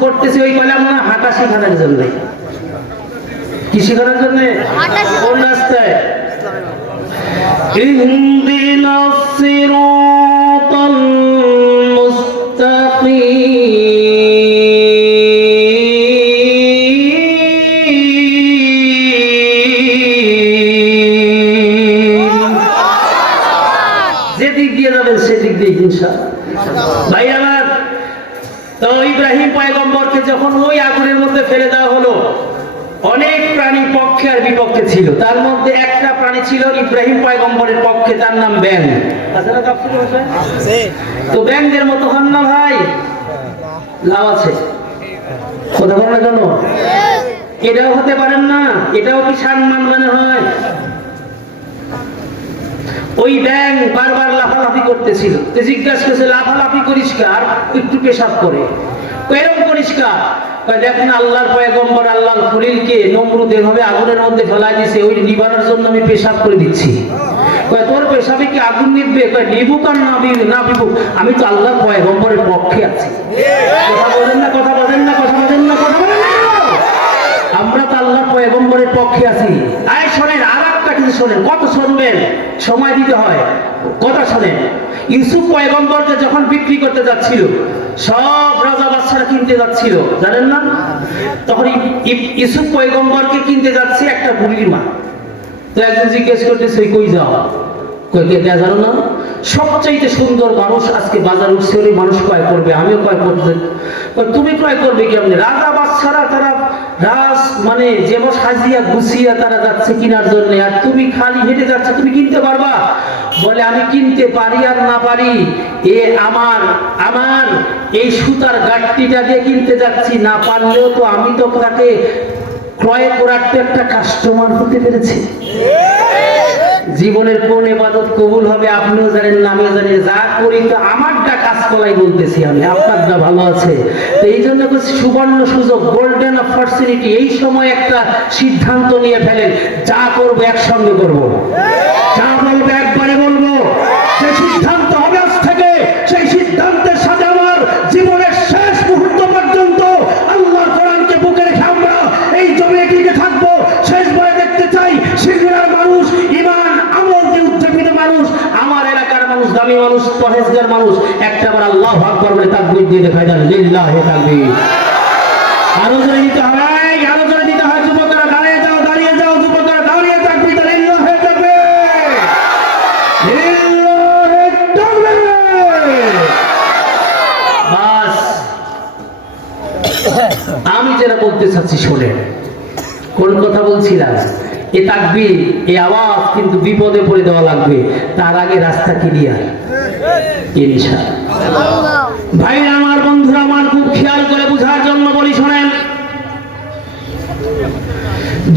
করতেছে ওই কলাম না হাঁটা শেখানোর জন্য। কি শেখানোর জন্য? কোন রাস্তায়? ইহদিনাস সিরাতাল যেদিক দিয়ে যাবেন সেদিক দিয়ে ইনশাআল্লাহ। ভাই আমার, তো ইব্রাহিম পয়গম্বরকে যখন ওই আগুনের মধ্যে ফেলে দেওয়া হলো, অনেক প্রাণী পক্ষে আর বিপক্ষে ছিল। তার মধ্যে একটা প্রাণী ছিল ইব্রাহিম পয়গম্বরের পক্ষে, তার নাম ব্যাং। তো ব্যাংদের মতো হন না ভাই, লাভ আছে কথা বলে না কেন? এটাও হতে পারেন না, এটাও কি সম্মান মানে হয়? ওই ব্যাং বারবার লাফালাফি করতেছিল। জিজ্ঞাসা করছে লাফালাফি করিস কার? একটু পেশাব করে। এরকম পরিষ্কার দেখেন আল্লাহর পয়গম্বর আল্লাহর খলিলকে নমরুদ এভাবে আগুনের মধ্যে ফেলাই দিয়েছে, ওই নিবানোর জন্য আমি পেশাব করে দিচ্ছি। তোর পেশাবে কি আগুন নিববে? নিবুক আর না নিবুক, আমি তো আল্লাহর পয়গম্বরের পক্ষে আছি। কথা বলেন না, কথা বলেন না, কথা বলেন না, কথা বলেন না। আমরা তো আল্লাহর পয়গম্বরের পক্ষে আছি। আয় শোনেন, আর একটা কিছু শোনেন, কত শুনবেন, সময় দিতে হয়। কথা শোনেন, ইউসুফ পয়গম্বরকে যখন বিক্রি করতে যাচ্ছিল, সব রাজা বাদশারা কিনতে যাচ্ছিল, জানেন না? তখন ইউসুফ পয়গম্বরকে কিনতে যাচ্ছে একটা বুড়ির মা। তো একজন জিজ্ঞেস করতেছে কই যাও? জানো না সবচাইতে সুন্দর মানুষ আজকে বাজার উঠছে, ওই মানুষ ক্রয় করবে, আমিও ক্রয় করতে। তুমি ক্রয় করবে কেমনি? রাজা বাদশারা তারা রাজ মানে যেমন সাজিয়া গুছিয়া তারা যাচ্ছে কেনার জন্য, আর তুমি খালি হেঁটে যাচ্ছে, তুমি কিনতে পারবা? বলে আমি কিনতে পারি আর না পারি, এ আমার আমার এই সুতার গাঁটটিটা দিয়ে কিনতে যাচ্ছি, না পারলেও তো আমি তো তাকে ক্রয় করার তো একটা কাস্টমার হতে পেরেছি। জীবনের কোন ইবাদত কবুল হবে আপনিও জানেন না, আমিও জানি। যা করি তো আমারটা কাজ কলাই বলতেছি আমি, আপনারটা ভালো আছে। তো এই জন্য সুবর্ণ সুযোগ, গোল্ডেন অপরচুনিটি। এই সময় একটা সিদ্ধান্ত নিয়ে ফেলেন, যা করবো একসঙ্গে করবো, যা বলবো একবারে বলবো। সেই সিদ্ধান্ত হবে আজ থেকে, সেই সিদ্ধান্তের সাথে আমার জীবনের শেষ মুহূর্ত পর্যন্ত আল্লাহর কোরআনকে বুকে রেখে আমরা এই জমিনে টিকে থাকবো। শেষ বলে দেখতে চাই সিংহার মানুষ, ইমান আমল দিয়ে উজ্জীবিত মানুষ, আমার এলাকার মানুষ, দামি মানুষ, পরহেজগার মানুষ একটাবার আল্লাহু আকবার বলে তাকবীর দিয়ে দেখায় দেন, লিল্লাহি তাকবীর। আরো জোরে দিতে হবে, আরো জোরে দিতে হয়। যুবকরা দাঁড়িয়ে যাও, দাঁড়িয়ে যাও, যুবকরা দাঁড়িয়ে তাকবীর দেন, লিল্লাহি তাকবীর, লিল্লাহি তাকবীর। বাস, আমি যেটা বলতে চাচ্ছি শোনেন। কোন কথা বলছিলাম? এ তাকবীর, এই আওয়াজ কিন্তু বিপদে পড়ে দেওয়া লাগবে, তার আগে রাস্তা ক্লিয়ার ইনশাআল্লাহ। ভাই আমার, বন্ধুরা আমার, খুব খেয়াল করে বুঝার জন্য বলি শোনেন।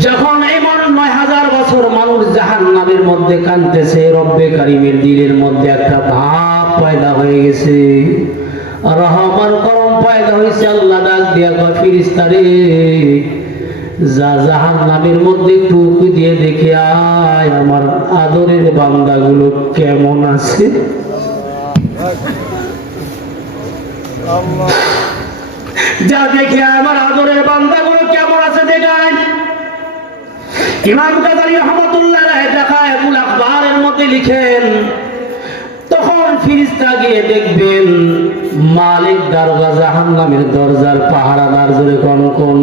যখন এই ৯,০০০ বছর মানুষ জাহান্নামের মধ্যে কাঁদতেছে, রব্বে কারিমের দিলের মধ্যে একটা ভাব পয়দা হয়ে গেছে, রহমান করম পয়দা হয়েছে। আল্লাহ ডাক দিয়া কয় ফেরেশতারে, যা জাহান্নামের মধ্যে টুকু দিয়ে দেখে আয় আমার আদরের বান্দাগুলো কেমন আছে। যা দেখে আমার আদরের বান্দাগুলো কেমন আছে দেখায়। ইমাম গাযালী রাহমাতুল্লাহ আলাইহি দেখায়াতুল আখবারের মধ্যে লিখেন, তখন ফেরেশতা গিয়ে দেখবেন মালিক দারোগা জাহান্নামের দরজার পাহারাদার, জোরে কোন কোন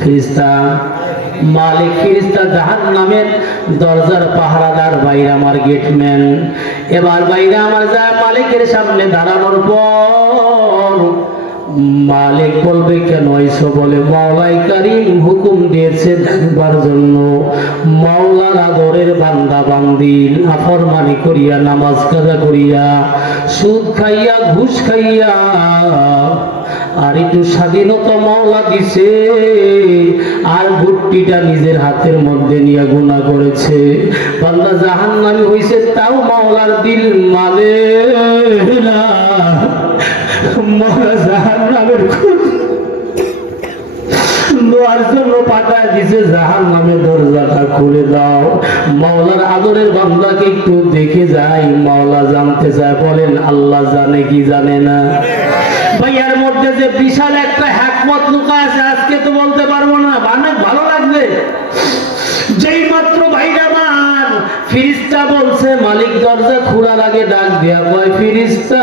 ফেরেশতা? মালিক ফেরেশতা জাহান্নামের দরজার পাহারাদার, বাইরে আমার গেটম্যান। এবার বাইরে আমার যায় মালিকের সামনে দাঁড়ানোর পর মালিক বলবে কেন আইছো? বলে মাওলাই কারীম হুকুম দিয়েছে দেখবার জন্য। মাওলার আদরের বান্দা বান্দি নাফরমানি করিয়া, নামাজ কাজা করিয়া, সুদ খাইয়া, ঘুষ খাইয়া আর একটু স্বাধীনতা মাওলা দিছে, আর ভুট্টিটা নিজের হাতের মধ্যে নিয়ে গুনাহ করেছে। বান্দা জাহান্নামী হইছে, তাও মাওলার দিল মানে না। মাওলা জাহান্নামের দোয়ার জন্য পাঠায় দিছে, জাহান্নামের দরজাটা খুলে দাও। মাওলার আদরের বান্দাকে একটু দেখে যাই, মাওলা জানতে চায়। বলেন আল্লাহ জানে কি জানে না? ভাইয়ার মধ্যে যে বিশাল একটা হিকমত লুকা আছে, আজকে তো বলতে পারবো না, অনেক ভালো লাগবে। যেই মাত্র ভাইরা মান ফিরিস্তা বলছে, মালিক দরজা খোলার আগে ডাক দিয়া কয়, ফিরিস্তা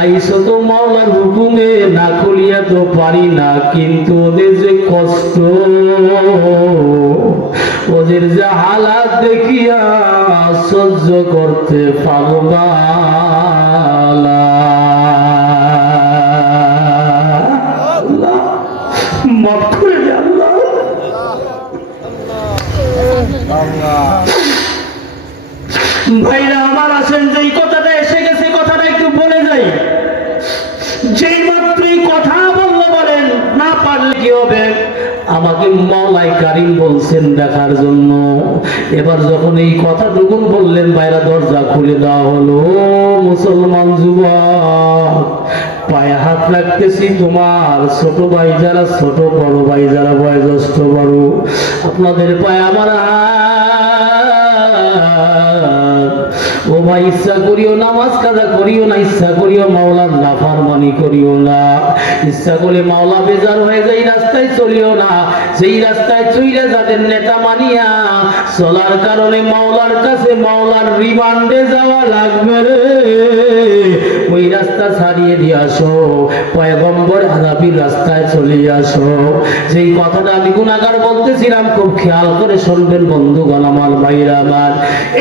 আইসো তো মাওলার হুকুমে, না খুলিয়া তো পারি না, কিন্তু ওদের যে কষ্ট, ওদের যে হালাত দেখিয়া সহ্য করতে পারবো না। মাফ করে দে আল্লাহ। ভাইরা আমার আসেন, যেই কথাটা এসে গেছে কথাটা একটু বলে যাই। যেই মাত্রই কথা বললো, বলেন না পারলে কি হবে? আমাকে মাওলাই কারীম বলছেন দেখার জন্য। এবার যখন এই কথাটুকু বললেন, বাইরা দরজা খুলে দেওয়া হলো। মুসলমান যুবক, পায়ে হাত রাখতেছি, তোমার ছোট ভাই যারা ছোট, বড় ভাই যারা বয়োজ্যেষ্ঠ বড়, আপনাদের পায়ে আমার ও ভাই, ইচ্ছা করিও নামাজ কাজা করিও না, ইচ্ছা করিও মাওলার নাফরমানি করিও না, ইচ্ছা করে মাওলা বেজার হয়ে যায় রাস্তায় চলিও না। সেই রাস্তায় চইলে যাদের নেতা মানিয়া চলার কারণে মাওলার কাছে মাওলার রিমান্ডে যাওয়া লাগবে রে, ওই রাস্তা ছাড়িয়ে দিয়ে আসো, পয়গম্বর আযাবির রাস্তায় চলে আসো। যেই কথাটা আমি গুনাহগার বলতেছিলাম, খুব খেয়াল করে শুনবেন বন্ধুগণ আমার, ভাইরা আমার।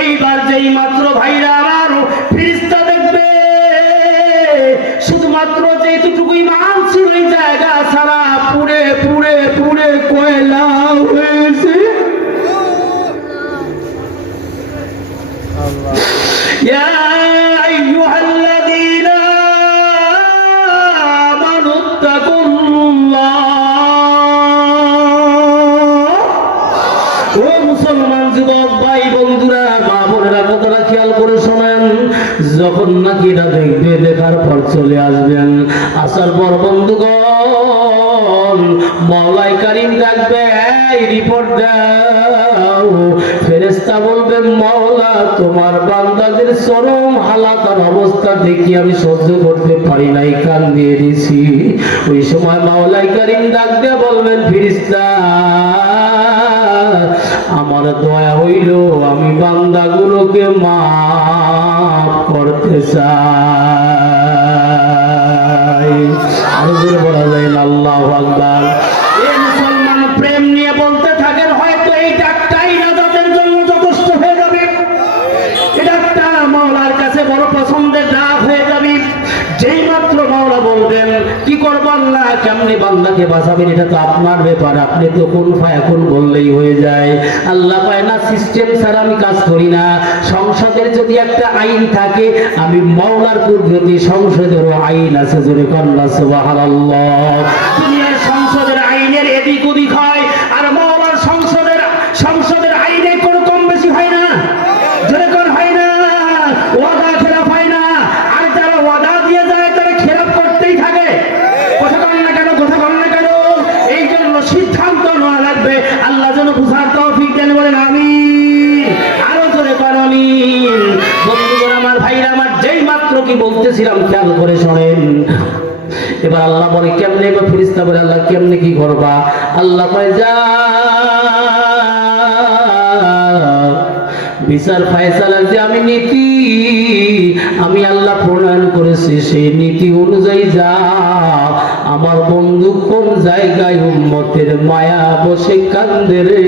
এইবার যেই মাত্র ভাইরা আমার ফেরেশতা দেখবে, শুধুমাত্র যেটুকু ঈমান ছিল এই জায়গা ছাড়া পুড়ে পুড়ে পুড়ে কয়লা হয়েছে। ইয়া আইয়ুহাল্লাযীনা আমানুত্তাকুল্লাহ। ও মুসলমান যুবক ভাই বন্ধুরা, মা বোনেরা, কথাটা খেয়াল করে শোনেন। যখন নাকি এটা দেখবে, দেখার পর চলে আসবেন। আসার পর বন্ধুগণ, মাওলাই কারীম ডাকবে, এই রিপোর্ট দাও। ফেরেশতা বলবে, মাওলা তোমার বান্দাদের চরম হালাত আর অবস্থা দেখি আমি সহ্য করতে পারি নাই, কান দিয়ে দিছি। ওই সময় মাওলাই কারীম ডাক দিয়ে বলবেন, ফেরেশতা আমার দয়া হইল, আমি বান্দাগুলোকে মাফ করতে চাই। আরো জোরে বলা যায় না আল্লাহু আকবার। এই মুসলমান প্রেম নিয়ে বলতে থাকেন, হয়তো এই ডাকটাই নাজাতের জন্য যথেষ্ট হয়ে যাবে। এই ডাকটা মাওলার কাছে বড় পছন্দের ডাক হয়ে যাবে। যেই মাত্র মাওলা বলবেন, কি করবো আল্লাহ, কেমনে বান্দাকে বাঁচাবেন, এটা তো আপনার ব্যাপার, আপনি তো কোন ফায়াকুন বললেই হয়ে যায়। আল্লাহ পায় না, সিস্টেম ছাড়া আমি কাজ করি না। সংসদের যদি একটা আইন থাকে, আমি মাওলার কুদরতি সংসদেরও আইন আছে, জোরে কন্না সুবহানাল্লাহ। দুনিয়ার সংসদের আইনের এদিক ওদিক হয়, আর মাওলার সংসদের আইনে কোনো কম বেশি হয় না, জোরে কোন হয় না, ওয়াদা খেলাফ হয় না। আর যারা ওয়াদা দিয়ে যায় তারা খেলাফ করতেই থাকে। কথা বলেন না কেন, কথা বলেন না কেন? এই জন্য সিদ্ধান্ত নেওয়া লাগবে। আল্লাহ যেন বুঝার তৌফিক দেন, বলেন আমিন। আরো জোরে কোন আমিন। বন্ধুগণ আমার, ভাইরা আমার, যেই মাত্র কি বলতেছিলাম খেয়াল করে শোনেন। এবার আল্লাহ বলে কেমনে, এবার ফেরেশতা বলে আল্লাহ কেমনে কি করবা? আল্লাহ কয়, যা বিচার ফায়সালা যে আমি নীতি আমি আল্লাহ প্রণয়ন করেছি, সেই নীতি অনুযায়ী যা। আমার বন্ধু কোন জায়গায় উম্মতের মায়া বসে কান্দে রে,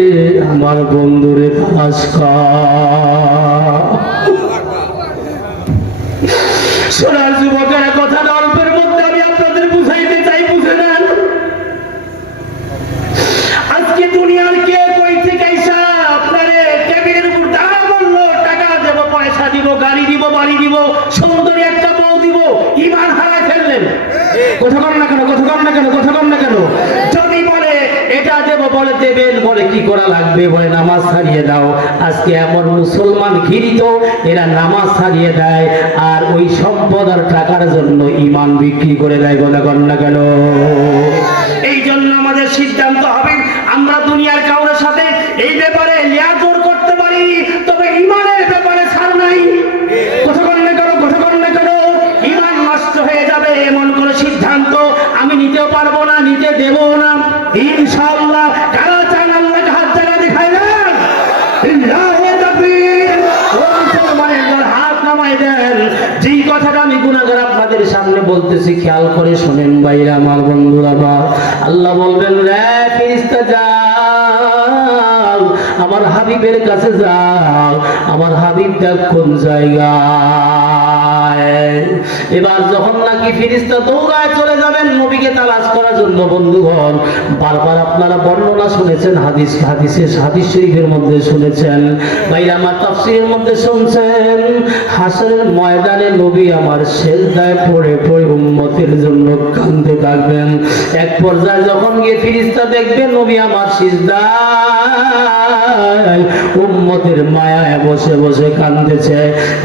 আমার বন্ধুরে তালাশ কর। সোনার যুবকেরা, কথা অল্পের মধ্যে আমি আপনাদের বুঝাইতে চাই, বুঝে নেন। আজকে দুনিয়ার কে কই থেকে আইসা আপনারে টেবিলের উপর দাঁড়া বললো, টাকা দেব, পয়সা দিব, গাড়ি দিব, বাড়ি দিব, সুন্দরী একটা বউ দিব, ঈমান হারায় ফেললেন। বলে দেবেন, বলে কি করা লাগবে, বলে নামাজ ছাড়িয়ে দাও। আজকে এমন মুসলমান ঘৃণিত, এরা নামাজ ছাড়িয়ে দেয় আর ওই সম্পদ আর টাকার জন্য ঈমান বিক্রি করে দেয়। বলে কর না কেন? এই জন্য আমাদের সিদ্ধান্ত হবে, আমরা দুনিয়ার কারোর সাথে এই ব্যাপারে লিয়াজোর করতে পারি, তবে ঈমানের ব্যাপারে ছাড় নাই। কথা বল না কেন? কথা বল না কেন? ঈমান নষ্ট হয়ে যাবে এমন কোন সিদ্ধান্ত আমি নিতেও পারবো না, নিতে দেব না ইনশাআল্লাহ। কারা চান আল্লাহকে হাত জায়গা দেখায় না? লিল্লাহি তাকবীর। ও মুসলমানের দল হাত নামায় দেন। যেই কথাটা আমি গুনাহগার আপনাদের সামনে বলতেছি, খেয়াল করে শোনেন ভাইরা আমার, বন্ধুরা আমার। আল্লাহ বলবেন, রে ফেরেশতা যাও আমার হাবিবের কাছে যাও, আমার হাবিব দেখ কোন জায়গায়। এবার যখন নাকি ফেরেশতা দৌড়ায় চলে যাবেন নবীকে তালাশ করার জন্য, বন্ধুগণ বারবার আপনারা বর্ণনা শুনেছেন, হাদিস শরীফের মধ্যে শুনেছেন, ভাইরা আমার তাফসীরের মধ্যে শুনছেন। হাসরের ময়দানে নবী আমার সিজদায় পড়ে পড়ে উম্মতের জন্য কাঁদতে থাকবেন। এক পর্যায়ে যখন গিয়ে ফেরেশতা দেখবেন নবী আমার সিজদায় উম্মতের মায়ায় বসে বসে কাঁদতেছে,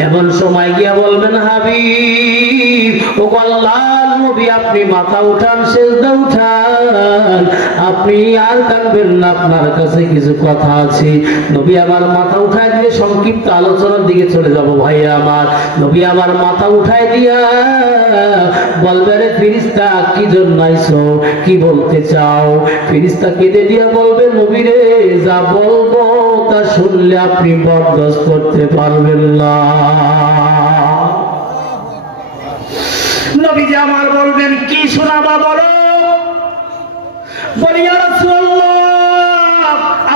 এমন সময় গিয়া বলবেন, হাবিব ও আল্লাহর নবী আপনি মাথা উঠান, সিজদা উঠান, আপনি আর কাঁদবেন না, আপনার কাছে কিছু কথা আছে। নবী আমার মাথা উঠায় দিয়ে সংক্ষিপ্ত আলোচনার দিকে চলে যাব ভাইয়া আমার। নবী আমার মাথা উঠায় দিয়া বলবে, রে ফেরেশতা কি জন্য আইছো, কি বলতে চাও? ফেরেশতা কেঁদে দিয়া বলবে, নবী রে যা বলবো তা শুনলে আপনি বরদাস্ত করতে পারবেন না। নবীজি আমার বলবেন, কি শোনাবা বলো? বলি, ইয়া রাসূলুল্লাহ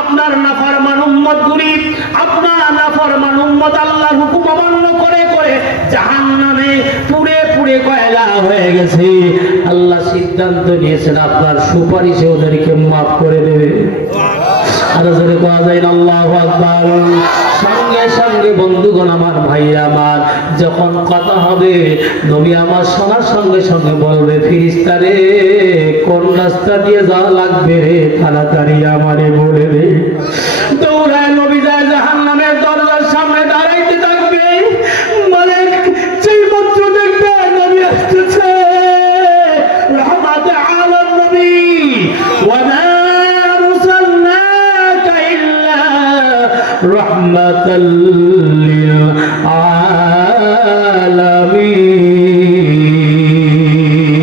আপনার নাফরমান উম্মত গুলি, আপনার নাফরমান উম্মত আল্লাহর হুকুম অমান্য করে করে জাহান্নামে পুড়ে পুড়ে কয়লা হয়ে গেছে। আল্লাহ সিদ্ধান্ত নিয়েছেন আপনার সুপারিশে ওদেরকে মাফ করে দেবে। আরো জোরে কোয়া যায় না আল্লাহু আকবার। সঙ্গে সঙ্গে বন্ধুগণ আমার, ভাইরা আমার, যখন কথা হবে নবী আমার শোনার সঙ্গে সঙ্গে বলবে, ফেরেশতা রে কোন রাস্তা দিয়ে যাওয়া লাগবে রে, তাড়াতাড়ি আমারে বলে দে। দৌড়ায় নবী যায় জাহান্নামের দরজার সামনে দাঁড়াইতে থাকবে। বলে যেই মাত্র দেখবে নবী আসতেছে, রহমাতে আলাম নবী, ওয়া মা আরসালনাকা ইল্লা রাহমাতাল লিল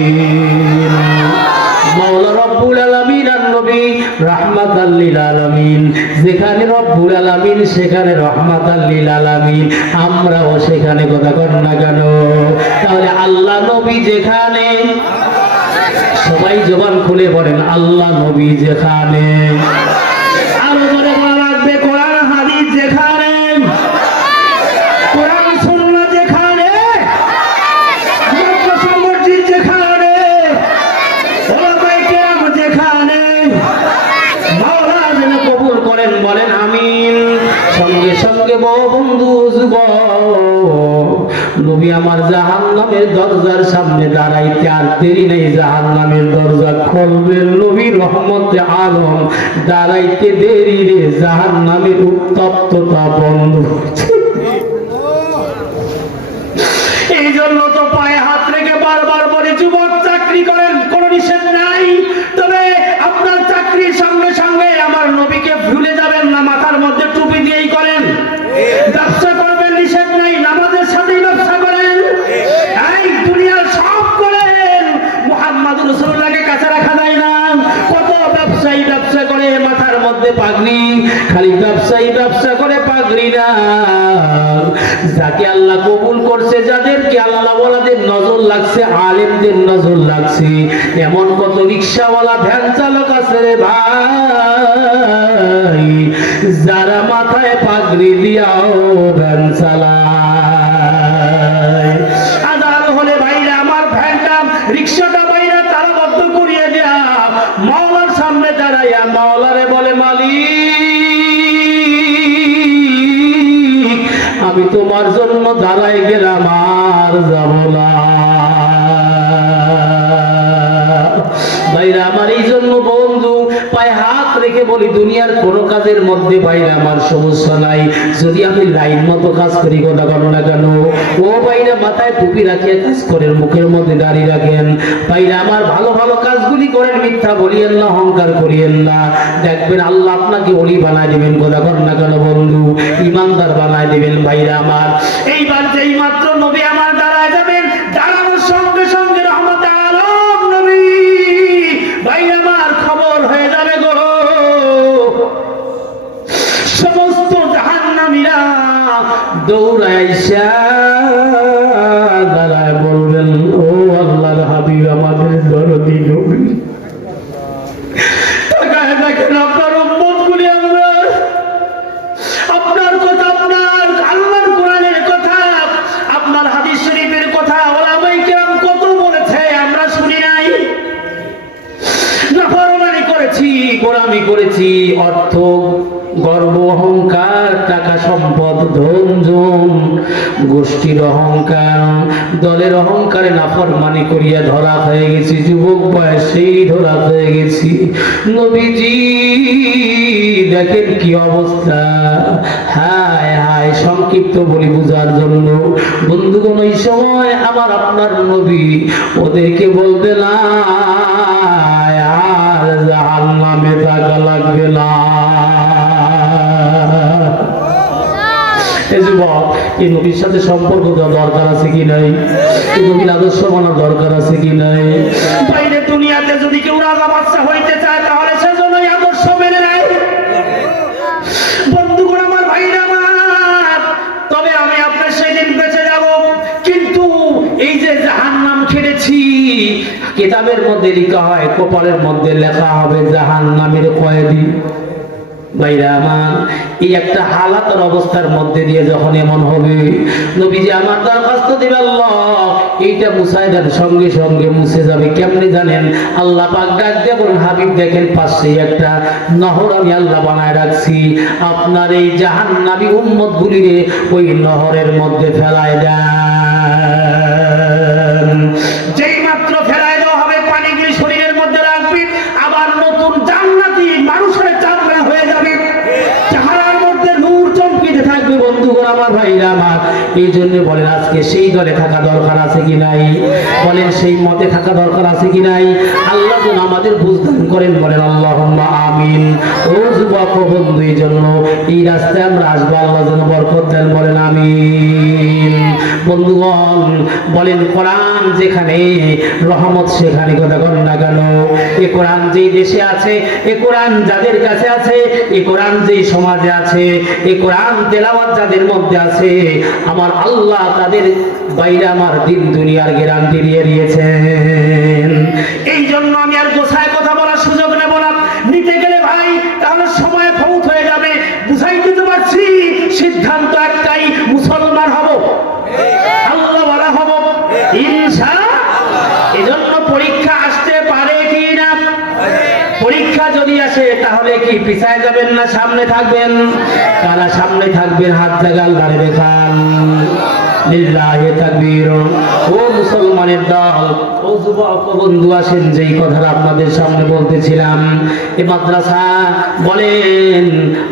আলামিন। মাওলা রব্বুল আলামিন আর নবী রাহমাতাল লিল আলামিন। যেখানে রব্বুল আলামিন সেখানে রাহমাতাল লিল আলামিন, আমরাও সেখানে। কথা কর না কেন? তাহলে আল্লাহ নবী যেখানে, সবাই জবান খুলে বলেন আল্লাহ নবী যেখানে। আরো জোরে বলা লাগবে, কোরআন হাদিস যেখানে, কোরআন সুন্নাহ যেখানে, মাদ্রাসা মসজিদ যেখানে, ওলামায়ে কেরাম যেখানে, মাওলা যেন কবুল করেন, বলেন আমিন। সঙ্গে সঙ্গে বন্ধু যুবক, নবী আমার জাহান্নামের দরজার সামনে দাঁড়াইতে আর দেরি নেই, জাহান্নামের দরজা খুলবেন নবী রহমতে আলম। দাঁড়াইতে দেরি রে, জাহান্নামের উত্তপ্ততা বন্ধ। এই জন্য তো পায়ে হাত রেখে বারবার বলে, যুবক চাকরি করেন, কোনো নিষেধ নাই, তবে আপনার চাকরির সঙ্গে সঙ্গে আমার নবীকে ভুলে যাবেন না, মাথার মধ্যে টুপি দিয়েই করেন। ব্যবসা করবেন, নিষেধ নাই, নামাজের সাথেই ব্যবসা করেন, এই দুনিয়ার সব করেন, মুহাম্মদ রাসূলুল্লাহকে কাছে রাখা যায় না। কত ব্যবসায়ী ব্যবসা করে মাথার মধ্যে পাগড়ি, খালি ব্যবসায়ী ব্যবসা করে পাগড়ি না। যাকে আল্লাহ কবুল করছে, যাদেরকে আল্লাহ ওয়ালাদের নজর লাগছে, আলেমদের নজর লাগছে, এমন কত রিকশাওয়ালা ভ্যান চালক আছে রে ভাই, যারা মাথায় পাগড়ি দিয়াও ভ্যান চালায়। আজান হলে ভাইরা আমার ভ্যানটা, রিকশাটা বাইরে তালাবদ্ধ করিয়ে দেয়া, মাওলার সামনে দাঁড়াইয়া মাওলারে বলে, মালিক আমি তোমার জন্য দাঁড়াই গেলাম, আর যাব না। ভাইরা আমার, এই জন্য বন্ধু পায়ে হাত রেখে বলি, দুনিয়ার কোনো কাজের মধ্যে ভাইরা আমার সমস্যা নাই, যদি আমি লাইন মতো কাজ করি, কথা বলো না কেন? ও ভাইরা মাথায় টুপি রাখিয়ে কাজ করেন, মুখের মধ্যে দাড়ি রাখেন, ভাইরা আমার ভালো ভালো কাজগুলি করেন, মিথ্যা বলিয়েন না, অহংকার করিয়েন না, দেখবেন আল্লাহ আপনাকে ওলি বানায় দিবেন, কথা বলো না কেন বন্ধু? ইমানদার বানায় দিবেন ভাইরা আমার। এইবার যেই মাত্র নবী আমার দাঁড়ায় যাবেন, দাঁড়ানোর সঙ্গে সঙ্গে রহমতে আলম নবী ভাইরা আমার খবর হয়ে যাবে গো, সমস্ত জাহান্নামীরা দৌড়ায় আইসা দাঁড়ায় বলবেন, ও আল্লাহর হাবিব, আমাদের দরদি নবী, তাকায় দেখেন আপনার উম্মতগুলি, আমরা আপনার কথা, আপনার আল্লাহর কোরআনের কথা, আপনার হাদিস শরীফের কথা ওলামায়ে কেরাম কত বলেছে, আমরা শুনি নাই? নাফরমানি করেছি, গোলামি করেছি, অর্থ, গর্ব, অহংকার, টাকা, সম্পদ, ধন জন, গোষ্ঠীর অহংকার, দলের অহংকারে নাফরমানি করিয়া ধরা হয়ে গেছি, যুবক বয়সেই ধরা হয়ে গেছি। নবীজি দেখেন কি অবস্থা, হায় হায়। সংক্ষিপ্ত বলি বুঝার জন্য, বন্ধুগণ, এই সময় আমার আপনার নবী ওদেরকে বলবে না আর জাহান্নামে থাকা লাগবে না। এই নবীর সাথে সম্পর্ক দরকার আছে কি নাই? এই নবীর আদর্শ মানা দরকার আছে কি নাই? বাইরে দুনিয়াতে যদি কেউ রাজা বাদশা হইতে চায়, তাহলে সেজন্য আদর্শ মেনে নেয়। বন্ধুগণ আমার, ভাইরা আমার, তবে আমি আপনার সেদিন বেঁচে যাব, কিন্তু এই যে জাহান্নাম খেটেছি, কিতাবের মধ্যে লেখা হয়, কপালের মধ্যে লেখা হবে জাহান্নামের কয়েদি। ভাইরা আমার, এই একটা হালাতের অবস্থার মধ্যে দিয়ে যখন এমন হবে, নবীজি আমার দরখাস্ত দিবে, আল্লাহ এইটা মুছায় দেন, সঙ্গে সঙ্গে মুছে যাবে। কেমনে জানেন? আল্লাহ পাক ডাক দিয়ে বলেন, হাবিব দেখেন পাশে একটা নহর আমি আল্লাহ বানায় রাখছি, আপনার এই জাহান্নামী উম্মত গুলিরে ওই নহরের মধ্যে ফেলায় দেন। যেই মাত্র ফেলায় দেওয়া হবে, পানিগুলি শরীরের মধ্যে রাখবি, আবার নতুন জান্নাতি মানুষের চামড়া হয়ে যাবে, চেহারার মধ্যে নূর চমকিতে থাকবে। বন্ধুগণ আমার, ভাইরা আমার, এই জন্য বলেন আজকে সেই দলে থাকা দরকার আছে কি নাই? বলেন সেই মতে থাকা দরকার আছে কি নাই? আল্লাহ যেন আমাদের বুঝদান করেন, বলেন আল্লাহুম্মা আমিন। ও যুবক বন্ধু, এই জন্য এই রাস্তায় আমরা আসবো, আল্লাহ যেন বরকত দেন, বলেন আমিন। বন্ধুগণ বলেন, কোরআন যেখানে রহমত সেখানে, কথা বলেন না কেন? এ কোরআন যেই দেশে আছে, এ কোরআন যাদের কাছে আছে, এ কোরআন যেই সমাজে আছে, এ কোরআন তেলাওয়াত যাদের মধ্যে আছে, আমার আল্লাহ তাদের বাইরে আমার দিন দুনিয়ার গ্যারান্টি দিয়ে দিয়েছেন। এই জন্য আমি আর গোছায় কথা বলার সুযোগ নেব না, নিতে গেলে ভাই তাহলে সময় ফৌত হয়ে যাবে। বুঝাই দিতে পারছি, সিদ্ধান্ত একটাই, মুসলমান হব, আল্লাহ বলা হব ইনশাআল্লাহ। এজন্য পরীক্ষা আসতে পারে কি না? পরীক্ষা যদি আসে, তাহলে কি পিছায় যাবেন না সামনে থাকবেন? কারা সামনে থাকবেন? হাত জাগাল দাঁড়িয়ে দেখান। লিল্লাহি তাকবীর। ও মুসলমানের দল, ও যুবক বন্ধু, আসেন যেই কথাটা আপনাদের সামনে বলতেছিলাম, এ মাদ্রাসা বলেন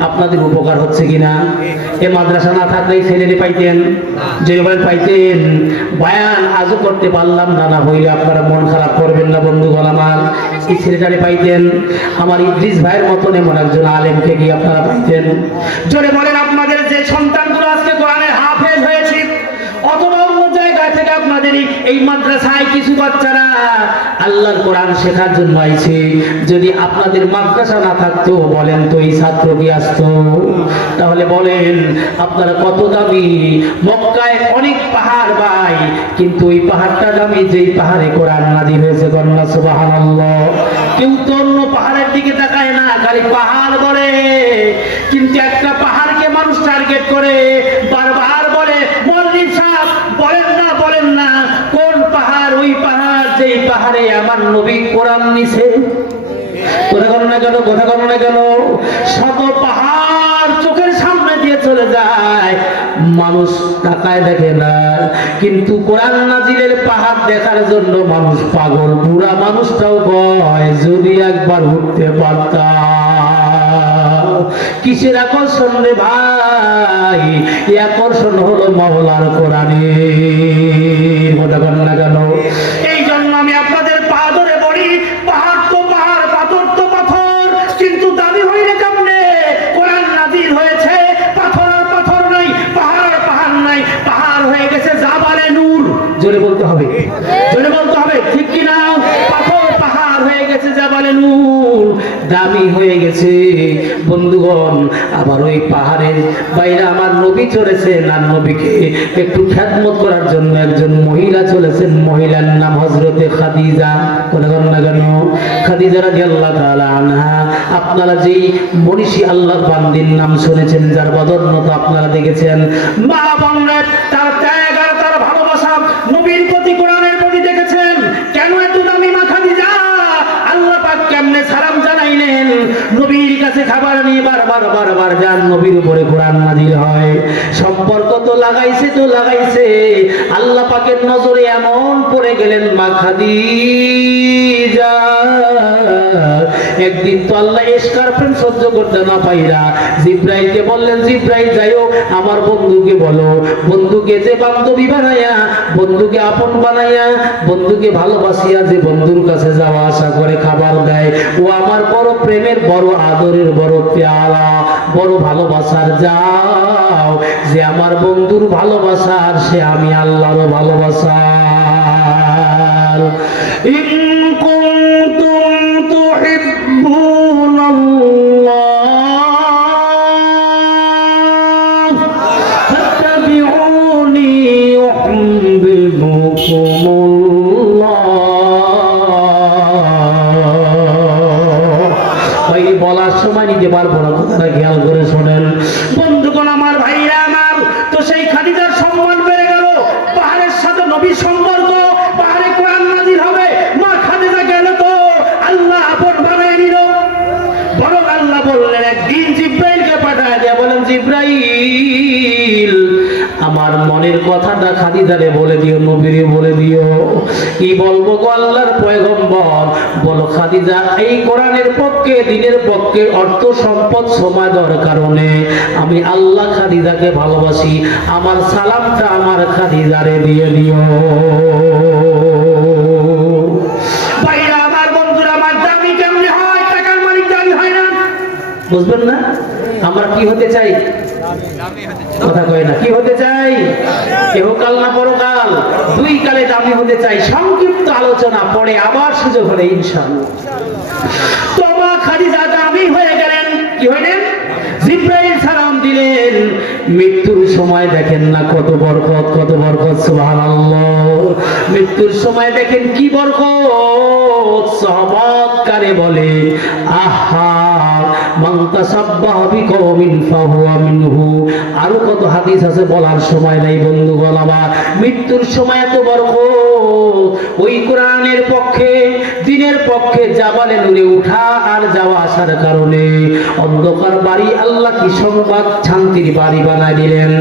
আপনাদের উপকার হচ্ছে কিনা? এ মাদ্রাসা না থাকলে ছেলেরে পাইতেন, যে বলেন পাইতেন। বয়ান আজও করতে পারলাম না, না হইলে আপনারা মন খারাপ করবেন না বন্ধুগণ আমার। এই ছেলেটারে পাইতেন, আমার ইদ্রিস ভাইয়ের মতন এমন একজন আলেমকে কি আপনারা পাইতেন? জোরে বলেন, আপনাদের যে সন্তানগুলো আজকে কোরআনের হাফেজ হয়েছে, অথবা অন্য জায়গা থেকে আপনাদের এই মাদ্রাসায় কিছু বাচ্চারা আল্লাহর কোরআন শেখার জন্য আইছে, যদি আপনাদের মাদ্রাসা না থাকতো, বলেন তো এই ছাত্র কি আসতো? তাহলে বলেন আপনারা কত দামি। মক্কায় অনেক পাহাড় ভাই, কিন্তু ওই পাহাড়টা দামি যেই পাহাড়ে কোরআন নাযিল হয়েছে। কন্যা সুবহানাল্লাহ। কেউ তো অন্য পাহাড়ের দিকে তাকায় না, খালি পাহাড় বলে, কিন্তু একটা পাহাড়কে মানুষ টার্গেট করে বারবার বলে, মৌলভী সাহেব বলেন না কোন পাহাড়? ওই পাহাড় যেই পাহাড়ে আমার নবী কোরআন নিছে। কথা বলো না কেন? কথা বলো না কেন? শত পাহাড় চোখের সামনে দিয়ে চলে যায়, মানুষ তাকায় দেখে না, কিন্তু কোরআন নাজিলের পাহাড় দেখার জন্য মানুষ পাগল। বুড়া মানুষটাও কয় যদি একবার উঠতে পারতাম। কিসের আকর্ষণ রে ভাই? এই আকর্ষণ হলো মাওলার কোরআনে। কথা বল না কেন? এই জন্য আমি আপনাদের পা ধরে বলি, পাহাড় তো পাহাড়, পাথর তো পাথর, কিন্তু দাবি হইলে কেমনে? কোরআন নাযিল হয়েছে, পাথর আর পাথর নাই, পাহাড় আর পাহাড় নাই, পাহাড় হয়ে গেছে জাবালে নূর। জোরে বলতে হবে, জোরে বলতে হবে, ঠিক কি না? পাথর পাহাড় হয়ে গেছে জাবালে নূর, দামি হয়ে গেছে। বন্ধুগণ, আবার ওই পাহাড়ের বাইরে আমার নবী চলেছেন, আর নবীকে একটু খেদমত করার জন্য একজন মহিলা চলেছেন। মহিলার নাম হযরতে খাদিজা। কোন না কেন? খাদিজা রাদিয়াল্লাহু তাআলা আনহা। আপনারা যেই মনীষী আল্লাহর বান্দির নাম শুনেছেন, যার বদন্নত আপনারা দেখেছেন, মা বোনরা তার ত্যাগ আর তার ভালোবাসা নবীর প্রতি, কোরআনের প্রতি দেখেছেন। কেন এত দামি মা খাদিজা? আল্লাহ পাক কেমনে সালাম জানাইলেন? নবীর কাছে খাবার নিয়ে বারবার যান, নবীর উপরে কোরআন নাযিল হয়। সম্পর্ক তো লাগাইছে, তো লাগাইছে। আল্লাহ পাকের নজরে এমন পড়ে গেলেন মা খাদিজা। একদিন তো আল্লাহ ইশকার প্রেম সহ্য করতে না পাইরা জিব্রাইলকে বললেন, জিব্রাইল যাইও আমার বন্ধুকে বলো, বন্ধুকে যে বান্ধবী বানাইয়া, বন্ধুকে আপন বানাইয়া, বন্ধুকে ভালোবাসিয়া যে বন্ধুর কাছে যাওয়া আসা করে, খাবার দেয়, ও আমার বড় প্রেমের, বড় আদরের, বড় পেয়ারা, বড় ভালোবাসার। যাও, যে আমার বন্ধুর ভালোবাসার, সে আমি আল্লাহর ভালোবাসার। ইন কুনতুম তুহিব্বুনাল্লাহ ফাত্তাবিউনি ইউহিব্বুকুমুল্লাহ। ওই বলার সময় নিজে পারবো না, কথাটা খেয়াল করে শোনেন। বন্ধুগণ আমার, ভাইরা আমার, তো সেই খাদিজার সম্মান বেড়ে গেল। পাহাড়ের সাথে নবীর সম্পর্ক, পাহাড়ে কোরআন নাযিল হবে, মা খাদিজা গেল তো আল্লাহ আপন বানায় নিল। বরং আল্লাহ বললেন, একদিন জিব্রাইলকে পাঠায় দেয়া, বলেন জিব্রাইল আমার মনের কথাটা খাদিজারে বলে দিও, নবীরে বলে দিও। কি বলবো গো আল্লাহর পয়গম্বর? বলো খাদিজা, এই কোরআনের পক্ষে, দ্বীনের পক্ষে অর্থ সম্পদ সময় দেওয়ার কারণে আমি আল্লাহ খাদিজাকে ভালোবাসি, আমার সালামটা আমার খাদিজারে দিয়ে দিও। ভাইরা আমার, বন্ধুরা আমার, দামি কেমনে হয়? টাকার মালিক দামি হয় না, বুঝবেন না? আমরা কি হতে চাই? কথা কয় না, কি হতে চাই? ইহকাল না পরকাল, দুই কালে দামি হতে চাই। সংক্ষিপ্ত আলোচনা পরে আবার সুযোগ হলে ইনশাআল্লাহ। তো মা খাদিজা দামি হয়ে গেলেন। কি হইলেন? জিব্রাইল সালাম দিলেন। মৃত্যুর সময় দেখেন না কত বরকত, কত বরকত, সুবহানাল্লাহ। মৃত্যুর সময় দেখেন কি বরকত। সাহাবাকারে বলে, আহা মান তাসাব্বাহা বিকওমিন ফাহুয়া মিনহু। আরো কত হাদিস আছে, বলার সময় নাই বন্ধুগণ আমার। মৃত্যুর সময় এত বরকত, ওই কোরআনের পক্ষে, দ্বীনের পক্ষে জাবালে নূরে উঠা আর যাওয়া আসার কারণে অন্ধকার বাড়ি আল্লাহ কি সংবাদ শান্তির বাড়ি বানায় দিলেন।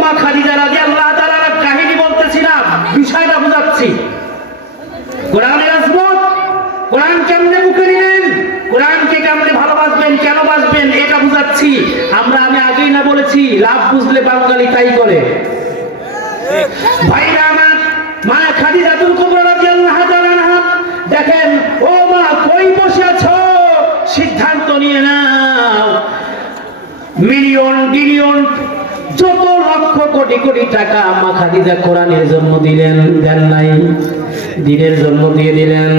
মা খাদিজা রাদিয়াল্লাহু তাআলার কাহিনী বলতেছিলাম, বিষয়টা বুঝাচ্ছি। কোরআনের আজমত, কোরআন কেমনে বুকে নিলেন, কোরআনকে কেমনে ভালোবাসবেন, কেন বাসবেন, এটা বুঝাচ্ছি। আমি আগেই না বলেছি, লাভ বুঝলে বাঙালি তাই করে। ভাইরা আমার, মা খাদিজাতুল কুবরা রাদিয়াল্লাহু তাআলা আনহা, দেখেন ও মা কই বসে আছো, সিদ্ধান্ত নিয়ে নাও। মিলিয়ন বিলিয়ন যত লক্ষ কোটি কোটি টাকা মা খাদিজা কোরআনের জন্য দিলেন, দেন নাই? দ্বীনের জন্য দিয়ে দিলেন।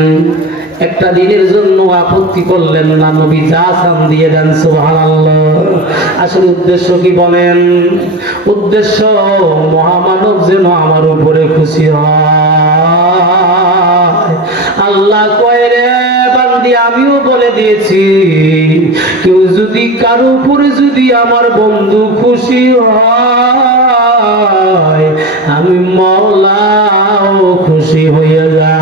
একটা দিনের জন্য আপত্তি করলেন না, নবী যা চান দিয়ে দেন, সুবহানাল্লাহ। আসলে উদ্দেশ্য কি বলেন? উদ্দেশ্য মহামানব যেন আমার উপরে খুশি হয়। আল্লাহ কয় রে বান্দি, আমিও বলে দিয়েছি, কেউ যদি কারো উপরে যদি আমার বন্ধু খুশি হয়, আমি মাওলাও খুশি হয়ে যাই।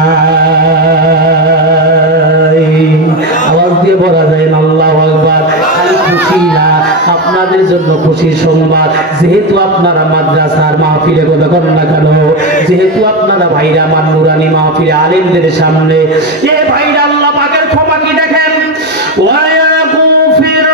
আওয়াজ দিয়ে বলা যায় না আল্লাহু আকবার। খালি খুশি না, আপনাদের জন্য খুশির সংবাদ। যেহেতু আপনারা মাদ্রাসার মাহফিলে কথা করেন না কেন, যেহেতু আপনারা ভাইরা আমার নুরানি মাহফিলে আলেমদের সামনে, এ ভাইরা আল্লাহ পাকের ক্ষমা কি দেখেন, ওয়া ইয়াগফির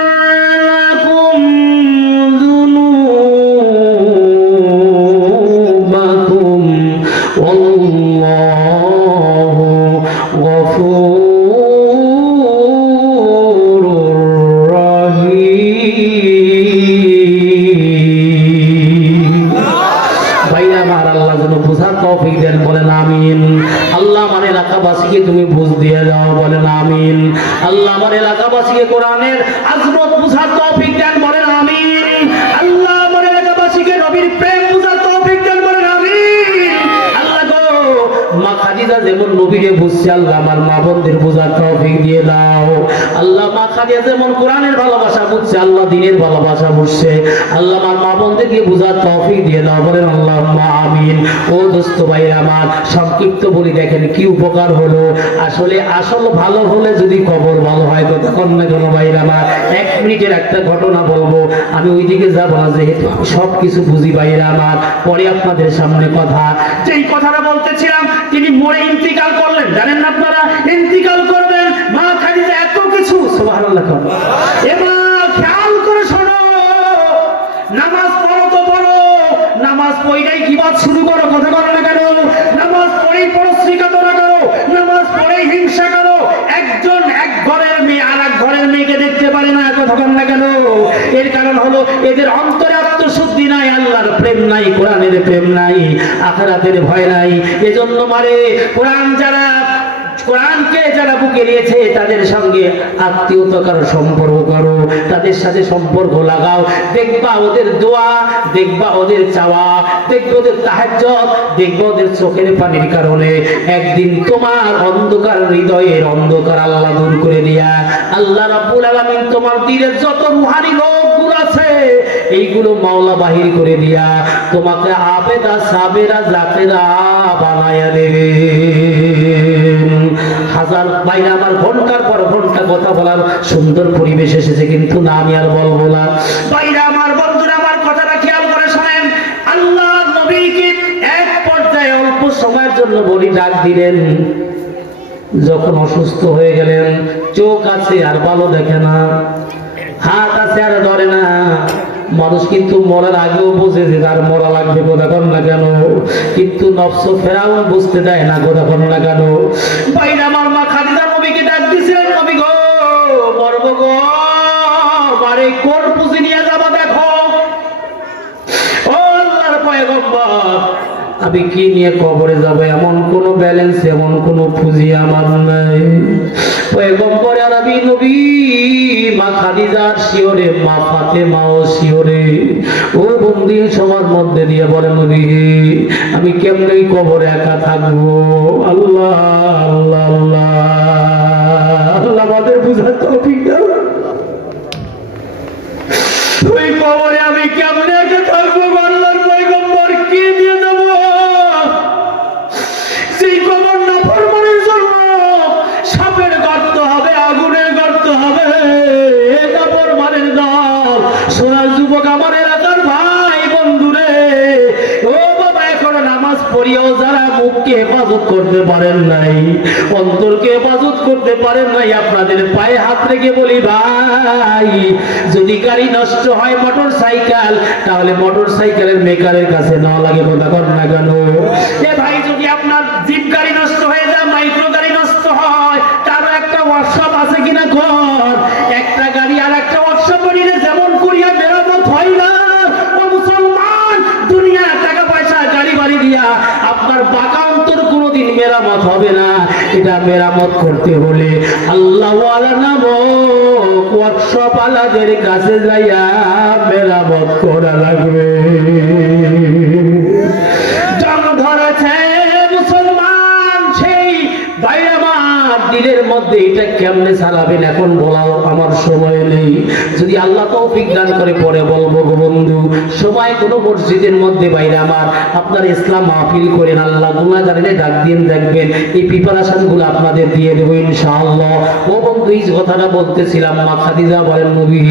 কোরআনের আজমত বুঝার তৌফিক দেন, বলেন আমিন। আল্লাহ মনে এলাকাবাসীকে নবীর প্রেম বুঝার তৌফিক দেন, বলেন আমিন। আল্লাহ গো, মা খাদিজা যেমন নবীকে বুঝছে, আল্লাহ আমার মা বোনদের বুঝার তৌফিক দিয়ে দাও। আল্লাহ মা খাদিজা যেমন কোরআনের ভালোবাসা বুঝছে, আল্লাহ দ্বীনের ভালোবাসা বুঝছে, আল্লাহ আমার মা বোনদেরকে বুঝার তৌফিক দিয়ে দাও, বলেন আল্লাহুম্মা আমিন। ও দোস্ত ভাইরা আমার, সংক্ষিপ্ত বলি, দেখেন কি উপকার হলো। আসলে আসল ভালো হলে যদি কবর ভালো হয় তো তখন না কোনো ভাইরা আমার। 1 মিনিটের একটা ঘটনা বলবো, আমি ওইদিকে যাব না যেহেতু আমি সব কিছু বুঝি ভাইরা আমার। পরে আপনাদের সামনে কথা, যেই কথাটা বলতেছিলাম, তিনি মরে ইন্তিকাল করলেন, জানেন না আপনারা? ইন্তিকাল করবেন, মা খাদিজা এত কিছু, সুবহানাল্লাহ। এবার খেয়াল করে শোনো, নামাজ পড়ো তো পড়ো, নামাজ পড়েই গীবত শুরু করো, কথা বলো না কেন? নামাজ পড়েই পরশ্রীকাত না করো, নামাজ পড়েই হিংসা করো। একজন এক ঘরের মেয়ে আর এক ঘরের মেয়েকে দেখতে পারে না, কথা বলো না কেন? এর কারণ হলো এদের অন্তরে আত্মশুদ্ধি নাই, আল্লাহর প্রেম নাই, কোরআনের প্রেম নাই, আখিরাতের ভয় নাই। এজন্য মারে কোরআনকে যারা বুকে নিয়েছে তাদের সঙ্গে আত্মীয়তার সম্পর্ক করো, তাদের সাথে সম্পর্ক লাগাও। দেখবা ওদের দোয়া, দেখবা ওদের চাওয়া, দেখবা ওদের তাহাজ্জুদ, দেখবা ওদের চোখের পানির কারণে একদিন তোমার অন্ধকার হৃদয়ের অন্ধকার আল্লাহ দূর করে দিয়া আল্লাহ রাব্বুল আলামিন তোমার দিলের যত রুহানি লোকগুলো আছে এইগুলো মাওলা বাহির করে দিয়া তোমাকে আবেদা সাবেরা জাকেরা বানায়া দেবে। হাজার বাইরে আমার ঘন্টার পর ঘন্টা কথা বলার সুন্দর পরিবেশ এসেছে, কিন্তু না আমি আর বলবো না। বাইরে আমার বন্ধুরা, আমার কথাটা খেয়াল করে শোনেন। আল্লাহ নবীকে এক পর্যায়ে অল্প সময়ের জন্য বলি ডাক দিলেন। যখন অসুস্থ হয়ে গেলেন, চোখ আছে আর ভালো দেখে না, হাত আছে আর ধরে না। মানুষ কিন্তু মরার আগেও বোঝে যে তার মরা লাগবে, কথা কর না কেন? কিন্তু নফস ফেরাউন বুঝতে দেয় না, কথা কর না কেন? বাইরে আমার মা খাদিজা নবীকে ডাক দিছিলেন, নবী গো মরব গো, মারে কোন পুঁজি নিয়ে যাবা দেখো। ও আল্লাহর পয়গম্বর, আমি কি নিয়ে কবরে যাব? এমন কোন ব্যালেন্স, এমন কোন পুঁজি আমার নাই। পয়গম্বর আরবি নবী মা খাদিজার শিওরে, মা ফাতেমাও শিওরে। ও বন্ধু, সবার মধ্যে দিয়ে বলে নবী আমি কেমনে কবরে একা থাকবো? আল্লাহ আল্লাহ আল্লাহ আল্লাহ আমাদের বুঝার তৌফিক দাও। ওই কবরে আমি কেমনে একা থাকবো? আল্লাহর পয়গম্বর কি দিয়ে দেব? সেই কবর নাফরমানের জন্য সাপের গর্ত হবে, আগুনের গর্ত হবে। নাফরমানের দল। সোনার যুবক, আমার এলাকার ভাই বন্ধুরে, ও বাবা, এখনো নামাজ পড়িয়াও যারা মুখকে হেফাজত করতে পারেন নাই, অন্তরকে হেফাজত করতে পারেন নাই, আপনাদের পায়ে হাত রেখে বলি ভাই, যদি গাড়ি নষ্ট হয় মোটর সাইকেল, তাহলে মোটর সাইকেলের মেকারের কাছে নেওয়া লাগে, কথা কর না কেন? এ ভাই, যদি আপনার জিপ গাড়ি নষ্ট হয়ে যায়, মাইক্রো গাড়ি নষ্ট হয়, তারও একটা ওয়ার্কশপ আছে কিনা ঘর? একটা গাড়ি আর একটা ওয়ার্কশপ বানিয়ে যেমন করিয়া মেরামত হয় না, ও মুসলমান, দুনিয়া টাকা পয়সা গাড়ি বাড়ি দিয়া আপনার বাঁকা অন্তর কোনোদিন মেরামত হবে না। এটা মেরামত করতে হলে আল্লাহ ওয়ালা নামক ওয়ার্কশপ আলাদের কাছে যাইয়া মেরামত করা লাগবে। জং ধরেছে মুসলমান, সেই বাইরে আমার দিলের মধ্যে এটা কেমনে চালাবেন এখন বলার আমার সময় নেই। যদি আল্লাহ তৌফিক দান করে পরে বলবো গো বন্ধু। সময় কোনো মসজিদের মধ্যে বাইরে আমার আপনার ইসলাম মাহফিল করেন, আল্লাহ গুনাহগারদের ডাক দিয়ে দেখবেন, এই প্রিপারেশন গুলো আপনাদের দিয়ে দেবো ইনশাআল্লাহ। ও বন্ধু, এই কথাটা বলতেছিলাম, মা খাদিজা বলেন নবী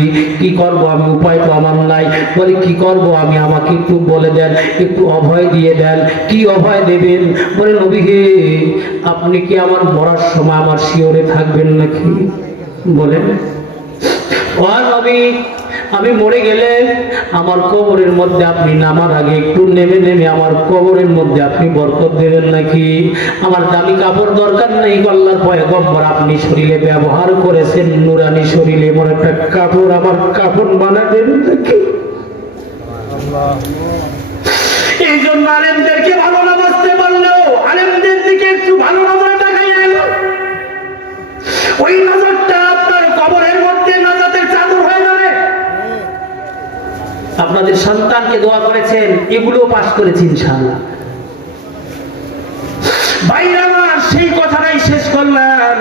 কি করব আমি, উপায় তো আমার নাই। বলে কি করব আমি, আমাকে একটু বলে দেন, একটু অভয় দিয়ে দেন। কি অভয় দেবেন? বলে নবী হে, আপনি কি আমার মরার সময় আমার শিওরে থাকবেন নাকি? বলেন ও নবী, আমি মরে গেলে আমার কবরের মধ্যে আপনি নামার আগে একটু নেমে নেমে আমার কবরের মধ্যে আপনি বরকত দেবেন নাকি? আমার দামি কাপড় দরকার নেই, আল্লাহর পয়গম্বর আপনি শরীরে ব্যবহার করেছেন নুরানি শরীরে, এমন একটা কাপড় আমার কাপড় বানাবেন নাকি? এই জন্য আলেমদেরকে ভালো না বাঁচতে পারলেও আলেমদের দিকে একটু ভালো নজরে তাকাইয়েন। ওই নজরটা আপনার কবরের মধ্যে নাজাত সন্তানকে দোয়া করেছেন, এগুলোও পাশ করেছি ইনশাআল্লাহ। ভাইরা আমার, সেই কথাটাই শেষ করলাম।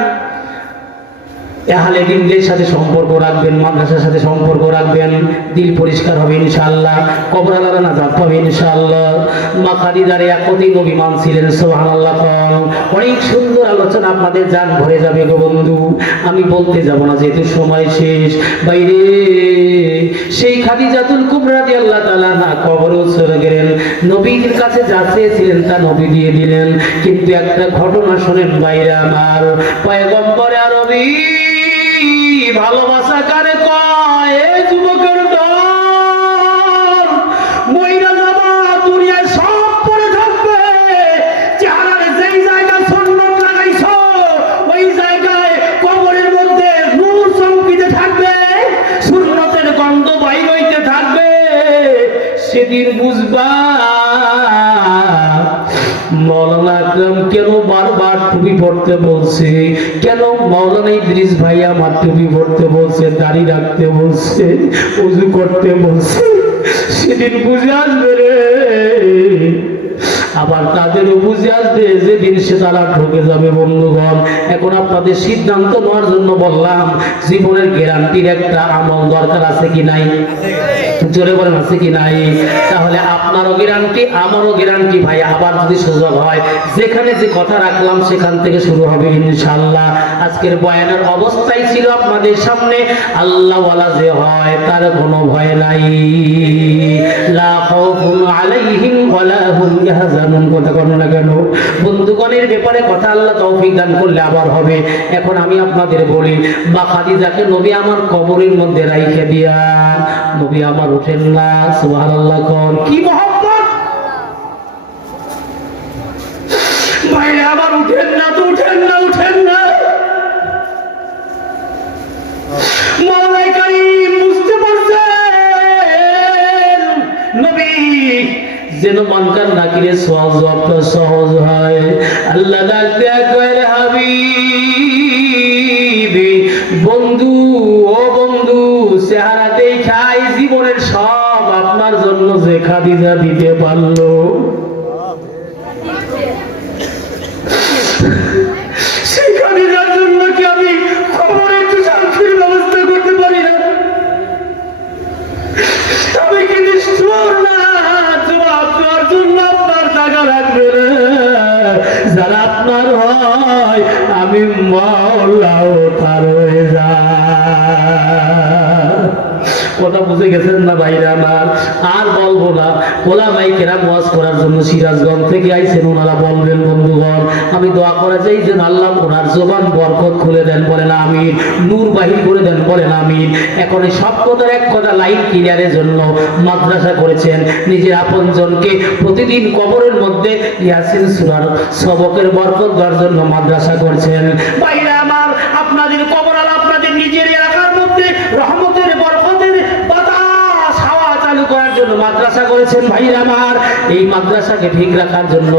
আহলে দিনদের সাথে সম্পর্ক রাখবেন, মাদ্রাসার সাথে সম্পর্ক রাখবেন, দিল পরিষ্কার হবে ইনশাআল্লাহ, কবরওয়ালারা নাজাত পাবে ইনশাআল্লাহ। মা খাদিজারে একদিন নবী মানছিলেন, সুবহানাল্লাহ। অনেক সুন্দর আলোচনা, আপনাদের জান ভরে যাবে গো বন্ধু। আমি বলতে যাব না যেহেতু সময় শেষ। বাইরে সেই খাদিজাতুল কুবরা রাদিয়াল্লাহু তাআলা না কবরে চলে গেলেন, নবীর কাছে যা চেয়েছিলেন তা নবী দিয়ে দিলেন। কিন্তু একটা ঘটনা শোনেন বাইরে আমার, পয়গম্বরে আরবী ভালোবাসা কারে কয়? এই যুবকের দল, মইরা যাবা, দুনিয়ায় সব পড়ে থাকবে, চেহারার যেই জায়গা সুন্নত লাগাইছো ওই জায়গায় কবরের মধ্যে নূর চমকিতে থাকবে, সুন্নতের গন্ধ বাইর হইতে থাকবে। সেদিন বুঝবা মৌলানা আকরাম কেন বারবার টুপি পড়তে বলছে, কেন মৌলানা ইদ্রিস ভাই আমার টুপি পড়তে বলছে, দাড়ি রাখতে বলছে, ওযু করতে বলছে। সেদিন বুঝে আসবে রে। আবার তাদেরও বুঝে আসবে যেদিন সে তারা ঢুকে যাবে। বন্ধুগণ, এখন আপনাদের সিদ্ধান্ত নেওয়ার জন্য বললাম, জীবনের গ্যারান্টির একটা আমল দরকার আছে কি নাই? জোরে বলেন আছে কি নাই? তাহলে আপনারও গ্যারান্টি, আমারও গ্যারান্টি ভাই। আবার যদি সুযোগ হয়, যেখানে যে কথা রাখলাম সেখান থেকে শুরু হবে ইনশাআল্লাহ। আজকের বয়ানের অবস্থাই ছিল আপনাদের সামনে, আল্লাহ ওয়ালা যে হয় তার কোনো ভয় নাই, লা খাউফুন আলাইহিম ওয়ালা হুম ইয়াহজানুন। কথা বলেন না কেন? বন্ধুগণের ব্যাপারে কথা আল্লাহ তৌফিক দান করলে আবার হবে। এখন আমি আপনাদের বলি, মা খাদিজাকে নবী আমার কবরের মধ্যে রাইখে দিয়া, নবী আমার উঠেন না, সুবহানাল্লাহ। কোন কি মহব্বত ভাইরা আমার, উঠেন না তো, উঠেন না, উঠেন না। মওলাই কারীম বুঝতে পারছেন নবী যেন মানকার নাকিরে সওয়াল জবাবটা সহজ হয়। আল্লাহ ডাকতে কয়, হাবিবি, বন্ধু, ও বন্ধু, চেহারা দেখাই জীবনের সব আপনার জন্য যে খাদিজা দিতে পারলো, সেই খাদিজার জন্য কি আমি খবরের একটু শান্তির ব্যবস্থা করতে পারি না? আমি কি নিষ্ঠুর না? জবাব দেওয়ার জন্য আপনার টাকা রাখবে না। যারা আপনার হয় আমি মাওলাও তার হয়ে যা। কথা বুঝে গেছেন না ভাইরা আমার? আর বলবো না। ওলামায়ে কেরাম ওয়াজ করার জন্য সিরাজগঞ্জ থেকে আইছেন, ওনারা বলবেন বন্ধুগণ, আমি দোয়া করে যাই যেন আল্লাহ ওনার জবান বরকত খুলে দেন, বলেন আমিন। নূর বাহির করে দেন, বলেন আমিন। এখন এই সব কথার এক কথা লাইন ক্লিয়ারের জন্য মাদ্রাসা করেছেন, নিজের আপনজনকে প্রতিদিন কবরের মধ্যে ইয়াসিন সূরার সবকের বরকত দেওয়ার জন্য মাদ্রাসা করছেন। ভাইরা আমার, আপনাদের কবর আল্লাহ আপনাদের নিজের এলাকার মধ্যে রহমতের বরকতের বাতাস হাওয়া চালু করার জন্য মাদ্রাসা করেছেন। ভাইরা আমার, এই মাদ্রাসাকে ঠিক রাখার জন্য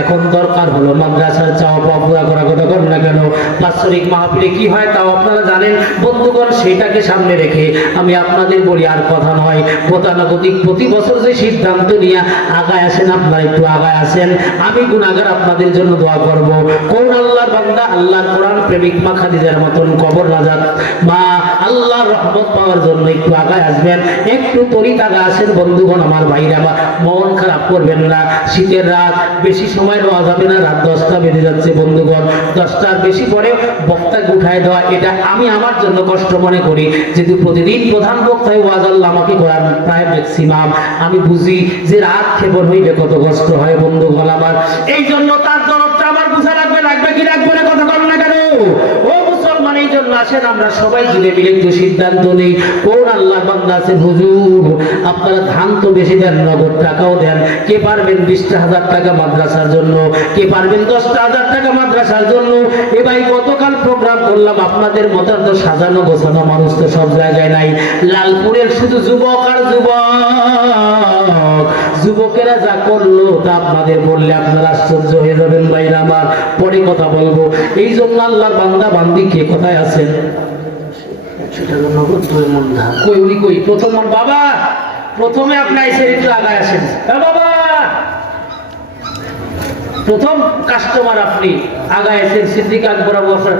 এখন দরকার হলো মাদ্রাসার চাওয়া পাওয়া পুরা করা। কথা বলেন না কেন? বাৎসরিক মাহফিলে কি হয় তাও আপনারা জানেন বন্ধুগণ। সেটাকে সামনে রেখে আমি আপনাদের বলি, আর কথা নয়, গতানুগতিক প্রতি বছর যে সিদ্ধান্ত নিয়ে আগায় আসেন, আপনারা একটু আগায় আসেন। আমি গুনাহগার আপনাদের জন্য দোয়া করব। কোন আল্লাহর বান্দা, আল্লাহর কোরআন প্রেমিক মা খাদিজার মতন কবর নাজাত মা আল্লাহর রহমত পাওয়ার জন্য একটু আগায় আসবেন, একটু তরিত আগায় আসেন বন্ধুগণ। আমার ভাইরা, মন খারাপ করবেন না। শীতের রাত, বেশি সময় নেওয়া যাবে না, রাত 10টা বেজে যাচ্ছে বন্ধুগণ। 10টার বেশি পরে বক্তাকে উঠায় দেওয়া, এটা আমি আমার জন্য কষ্ট মনে করি। যেহেতু প্রতিদিন প্রধান বক্তায় ওয়াজ আল্লাহ আমাকে করার প্রায় ম্যাক্সিমাম, আমি বুঝি যে রাত খেবর হইলে কত কষ্ট হয় বন্ধুগণ আমার। এই জন্য তার দরদটা আমার বুঝা লাগবে, লাগবে কি লাগবে না? কথা বল না কেন? ও মুসলমান, এই জন্য আসেন আমরা সবাই মিলে মিলে একটু সিদ্ধান্ত নেই। কোন আল্লাহর বান্দা আছেন, হুজুর আপনারা ধান তো বেশি দেন, নগদ টাকাও দেন। কে পারবেন 20,000 টাকা মাদ্রাসার জন্য? কে পারবেন 10,000 টাকা মাদ্রাসার জন্য? এ ভাই, গতকাল প্রোগ্রাম করলাম, আপনাদের মতো তো সাজানো গোছানো মানুষ তো সব জায়গায় নাই। লালপুরের শুধু যুবক আর যুবক, যুবকেরা যা করলো তা আপনাদের বললে আপনারা আশ্চর্য হয়ে যাবেন ভাইরা আমার। পরে কথা বলবো। এই জন্য আল্লাহর বান্দা বান্দি কে কোথায় আছেন? 100 টাকা নগদ, 2 মন ধান। কই উনি কই? প্রথম বাবা প্রথমে আপনি আইসেন একটু আগায় আসেন। বাবা প্রথম কাস্টমার আপনি আগায় এসেছেন, সিদ্দিক আকবর আবু বকর।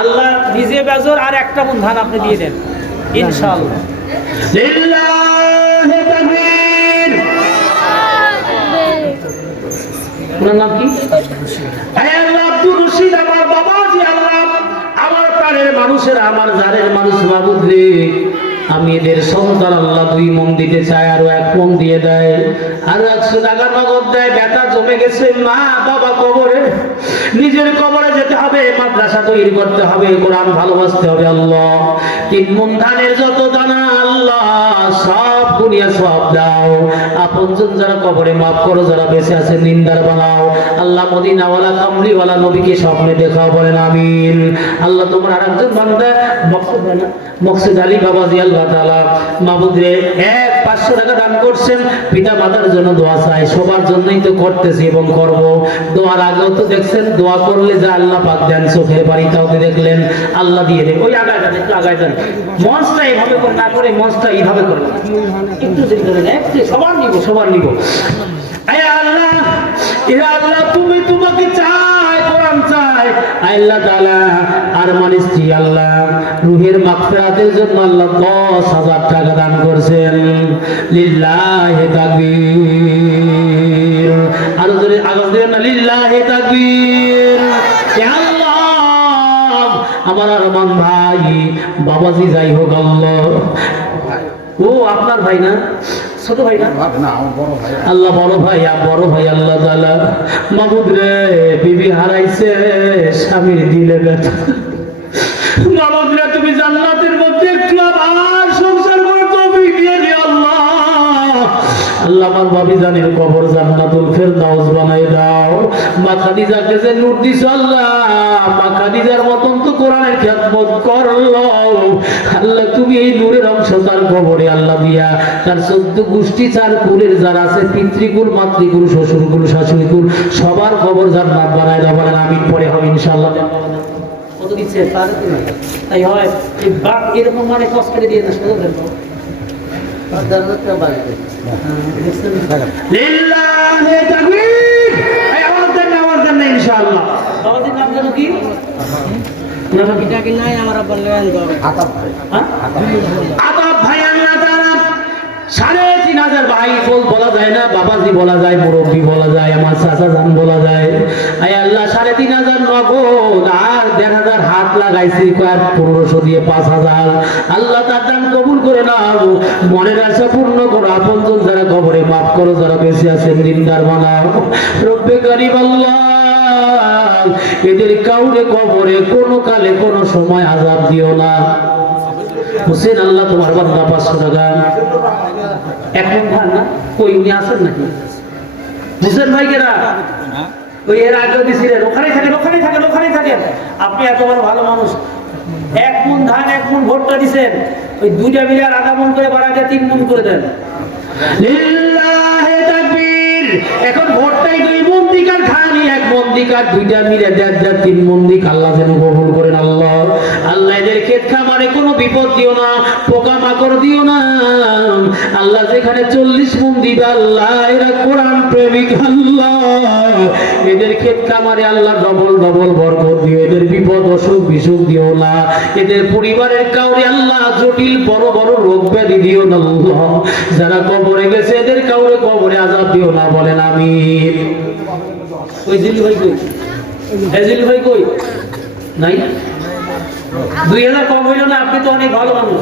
আল্লাহ নিজে বেজর আর একটা মন ধান আপনি দিয়ে দেন ইনশাআল্লাহ। লিল্লাহি তাকবীর। আপনার নাম কি? আল্লাহ আব্দুর রশিদ আমার বাবাজি। আল্লাহ আমার প্রাণের মানুষের, আমার জানের মানুষ মাবুদ রে, আমি এদের সন্তান আল্লাহ 2 মন দিতে চাই, আরো 1 মন দিয়ে দেয়, আর 100 টাকা নগদ দেয়। ব্যথা জমে গেছে, মা বাবা কবরে, নিজের কবরে যেতে হবে, মাদ্রাসা তৈরি করতে হবে, কোরআন ভালোবাসতে হবে। আল্লাহ 3 মন ধানের যত দানা আল্লাহ সব দুনিয়া সব দাও। আপনজন যারা কবরে মাফ করো, যারা বেঁচে আছে নিন্দার বানাও। আল্লাহ মদিনাওয়ালা কামলিওয়ালা নবীকে স্বপ্নে দেখাও, বলেন আমিন। আল্লাহ তোমার আরেকজন বান্দা মকসুদ আলী বাবাজি আল্লাহ তাআলা মাবুদ রে 500 টাকা দান করছেন, পিতা মাতার জন্য দোয়া চাই। সবার জন্যই তো করতেছি এবং করব। দোয়ার আগেও তো দেখছেন, দোয়া করলে যা আল্লাহ পাক দেন, চোখের বাড়িটাও দেখলেন আল্লাহ দিয়ে দেন। ওই আগায় দেন, একটু আগায় দেন। মঞ্চটা এইভাবে করে না করে মঞ্চটা এইভাবে করে একটু দেরি করে দেন, একটু সবার নিব, সবার নিব। আয় আল্লাহ, ইয়া আল্লাহ তুমি তোমাকে চাই, কোরআন চাই। আল্লাহ তাআলা আর মানিসটি আল্লাহ রুহের মাগফিরাতের জন্য আল্লাহ 10,000 টাকা দান করেছেন। লিল্লাহি তাকবীর। আর জোরে আওয়াজ দেন না, লিল্লাহি তাকবীর। ইয়া আল্লাহ আমার আরমান ভাই বাবাজি যাই হোক আল্লাহ। ও আপনার ভাই না, ছোট ভাই না? আল্লাহ বড় ভাই, বড় ভাই আল্লাহ তাআলা মাবুদ রে বিবি হারাইছে, স্বামীর দিলে ব্যথা। মাবুদ রে তুমি জান্নাতের মধ্যে একটু আবার সংসার করে তৌফিক দিয়ে দে আল্লাহ। আল্লাহ আমার ভাবি জানের কবর জান্নাতুল ফেরদাউস বানাই দাও। মা খাদিজাকে যে নূর দিছো আল্লাহ, মা খাদিজার মতন তো কোরআনের খিদমত করলো আল্লাহ, তুমি এই নূরের অংশ তার কবরে আল্লাহ দিয়া তার 14 গোষ্ঠী 4 কুলের যারা আছে, পিতৃকুল মাতৃকুল শ্বশুরকুল শাশুড়িকুল সবার কবর জান্নাত বানাই দাও, বলেন আমিন। পরে হবে ইনশাআল্লাহ। কত দিচ্ছে তার তাই হয় এই বাক এরকম মানে কষ্ট করে দিয়ে না, শুধু দেন লিল্লাহি তাকবীর। এই আওয়াজ দেন, আওয়াজ দেন না ইনশাআল্লাহ। বাবাজির নাম জানো কি? নাম কি? কি নাই আমার বললেন আতাব ভাই। হ্যাঁ আতাব ভাই। আল্লাহ তাআলা 3,500 ভাই বলা যায় না, বাবাজি বলা যায়, মুরব্বি বলা যায়, আমার চাচা জান বলা যায়। আয় আল্লাহ 3,500 নগদ আর 1,500 হাত লাগাইছি, কয়েক 1500 দিয়ে 5,000। আল্লাহ তার দান কবুল করে নাও, মনের আশা পূর্ণ করো। আপনজন যারা কবরে মাফ করো, যারা বেঁচে আছেন দিনদার বানাও রব্বে কারীম আল্লাহ। এদের কাউরে কবরে কোনো কালে কোনো সময় আযাব দিও না। হোসেন আল্লাহ তোমার বান্দা 500 টাকা এখন ভান না, কই উনি আছেন নাকি? হোসেন ভাই কেরা ওই এর আগে দিছিলেন, ওখানেই থাকেন, ওখানেই থাকেন, ওখানেই থাকেন। আপনি এত বড় ভালো মানুষ, 1 মণ ধান 1 মণ ভোটটা দিছেন, ওই 2টা মিলে আর আধা মণ করে বাড়াতে 3 মণ করে দেন। লিল্লাহি তাকবীর। এখন ভোটটাই 2 মণ দিকার খানি 1 মণ দিকার 2টা মিলে 3 মণ দিক আল্লাহ যেন কবুল করেন আল্লাহ। আল্লাহ এদের ক্ষেত খামারে কোনো বিপদ দিও না, পোকা মাকড় দিও না আল্লাহ। যেখানে 40 মণ দিবে আল্লাহ, এরা কোরআন প্রেমিক আল্লাহ, এদের ক্ষেত খামারে আল্লাহ ডবল ডবল বরকত দিও। এদের বিপদ অসুখ বিসুখ দিও না, এদের পরিবারের কাউরে আল্লাহ জটিল বড় বড় রোগ ব্যাধি দিও না আল্লাহ। যারা কবরে গেছে এদের কাউরে কবরে আযাব দিও না, বলেন আমিন। ওই জিলু ভাই কই? জিলু ভাই কই? নাই 2000 কম হইল না? আপনি তো অনেক ভালো মানুষ।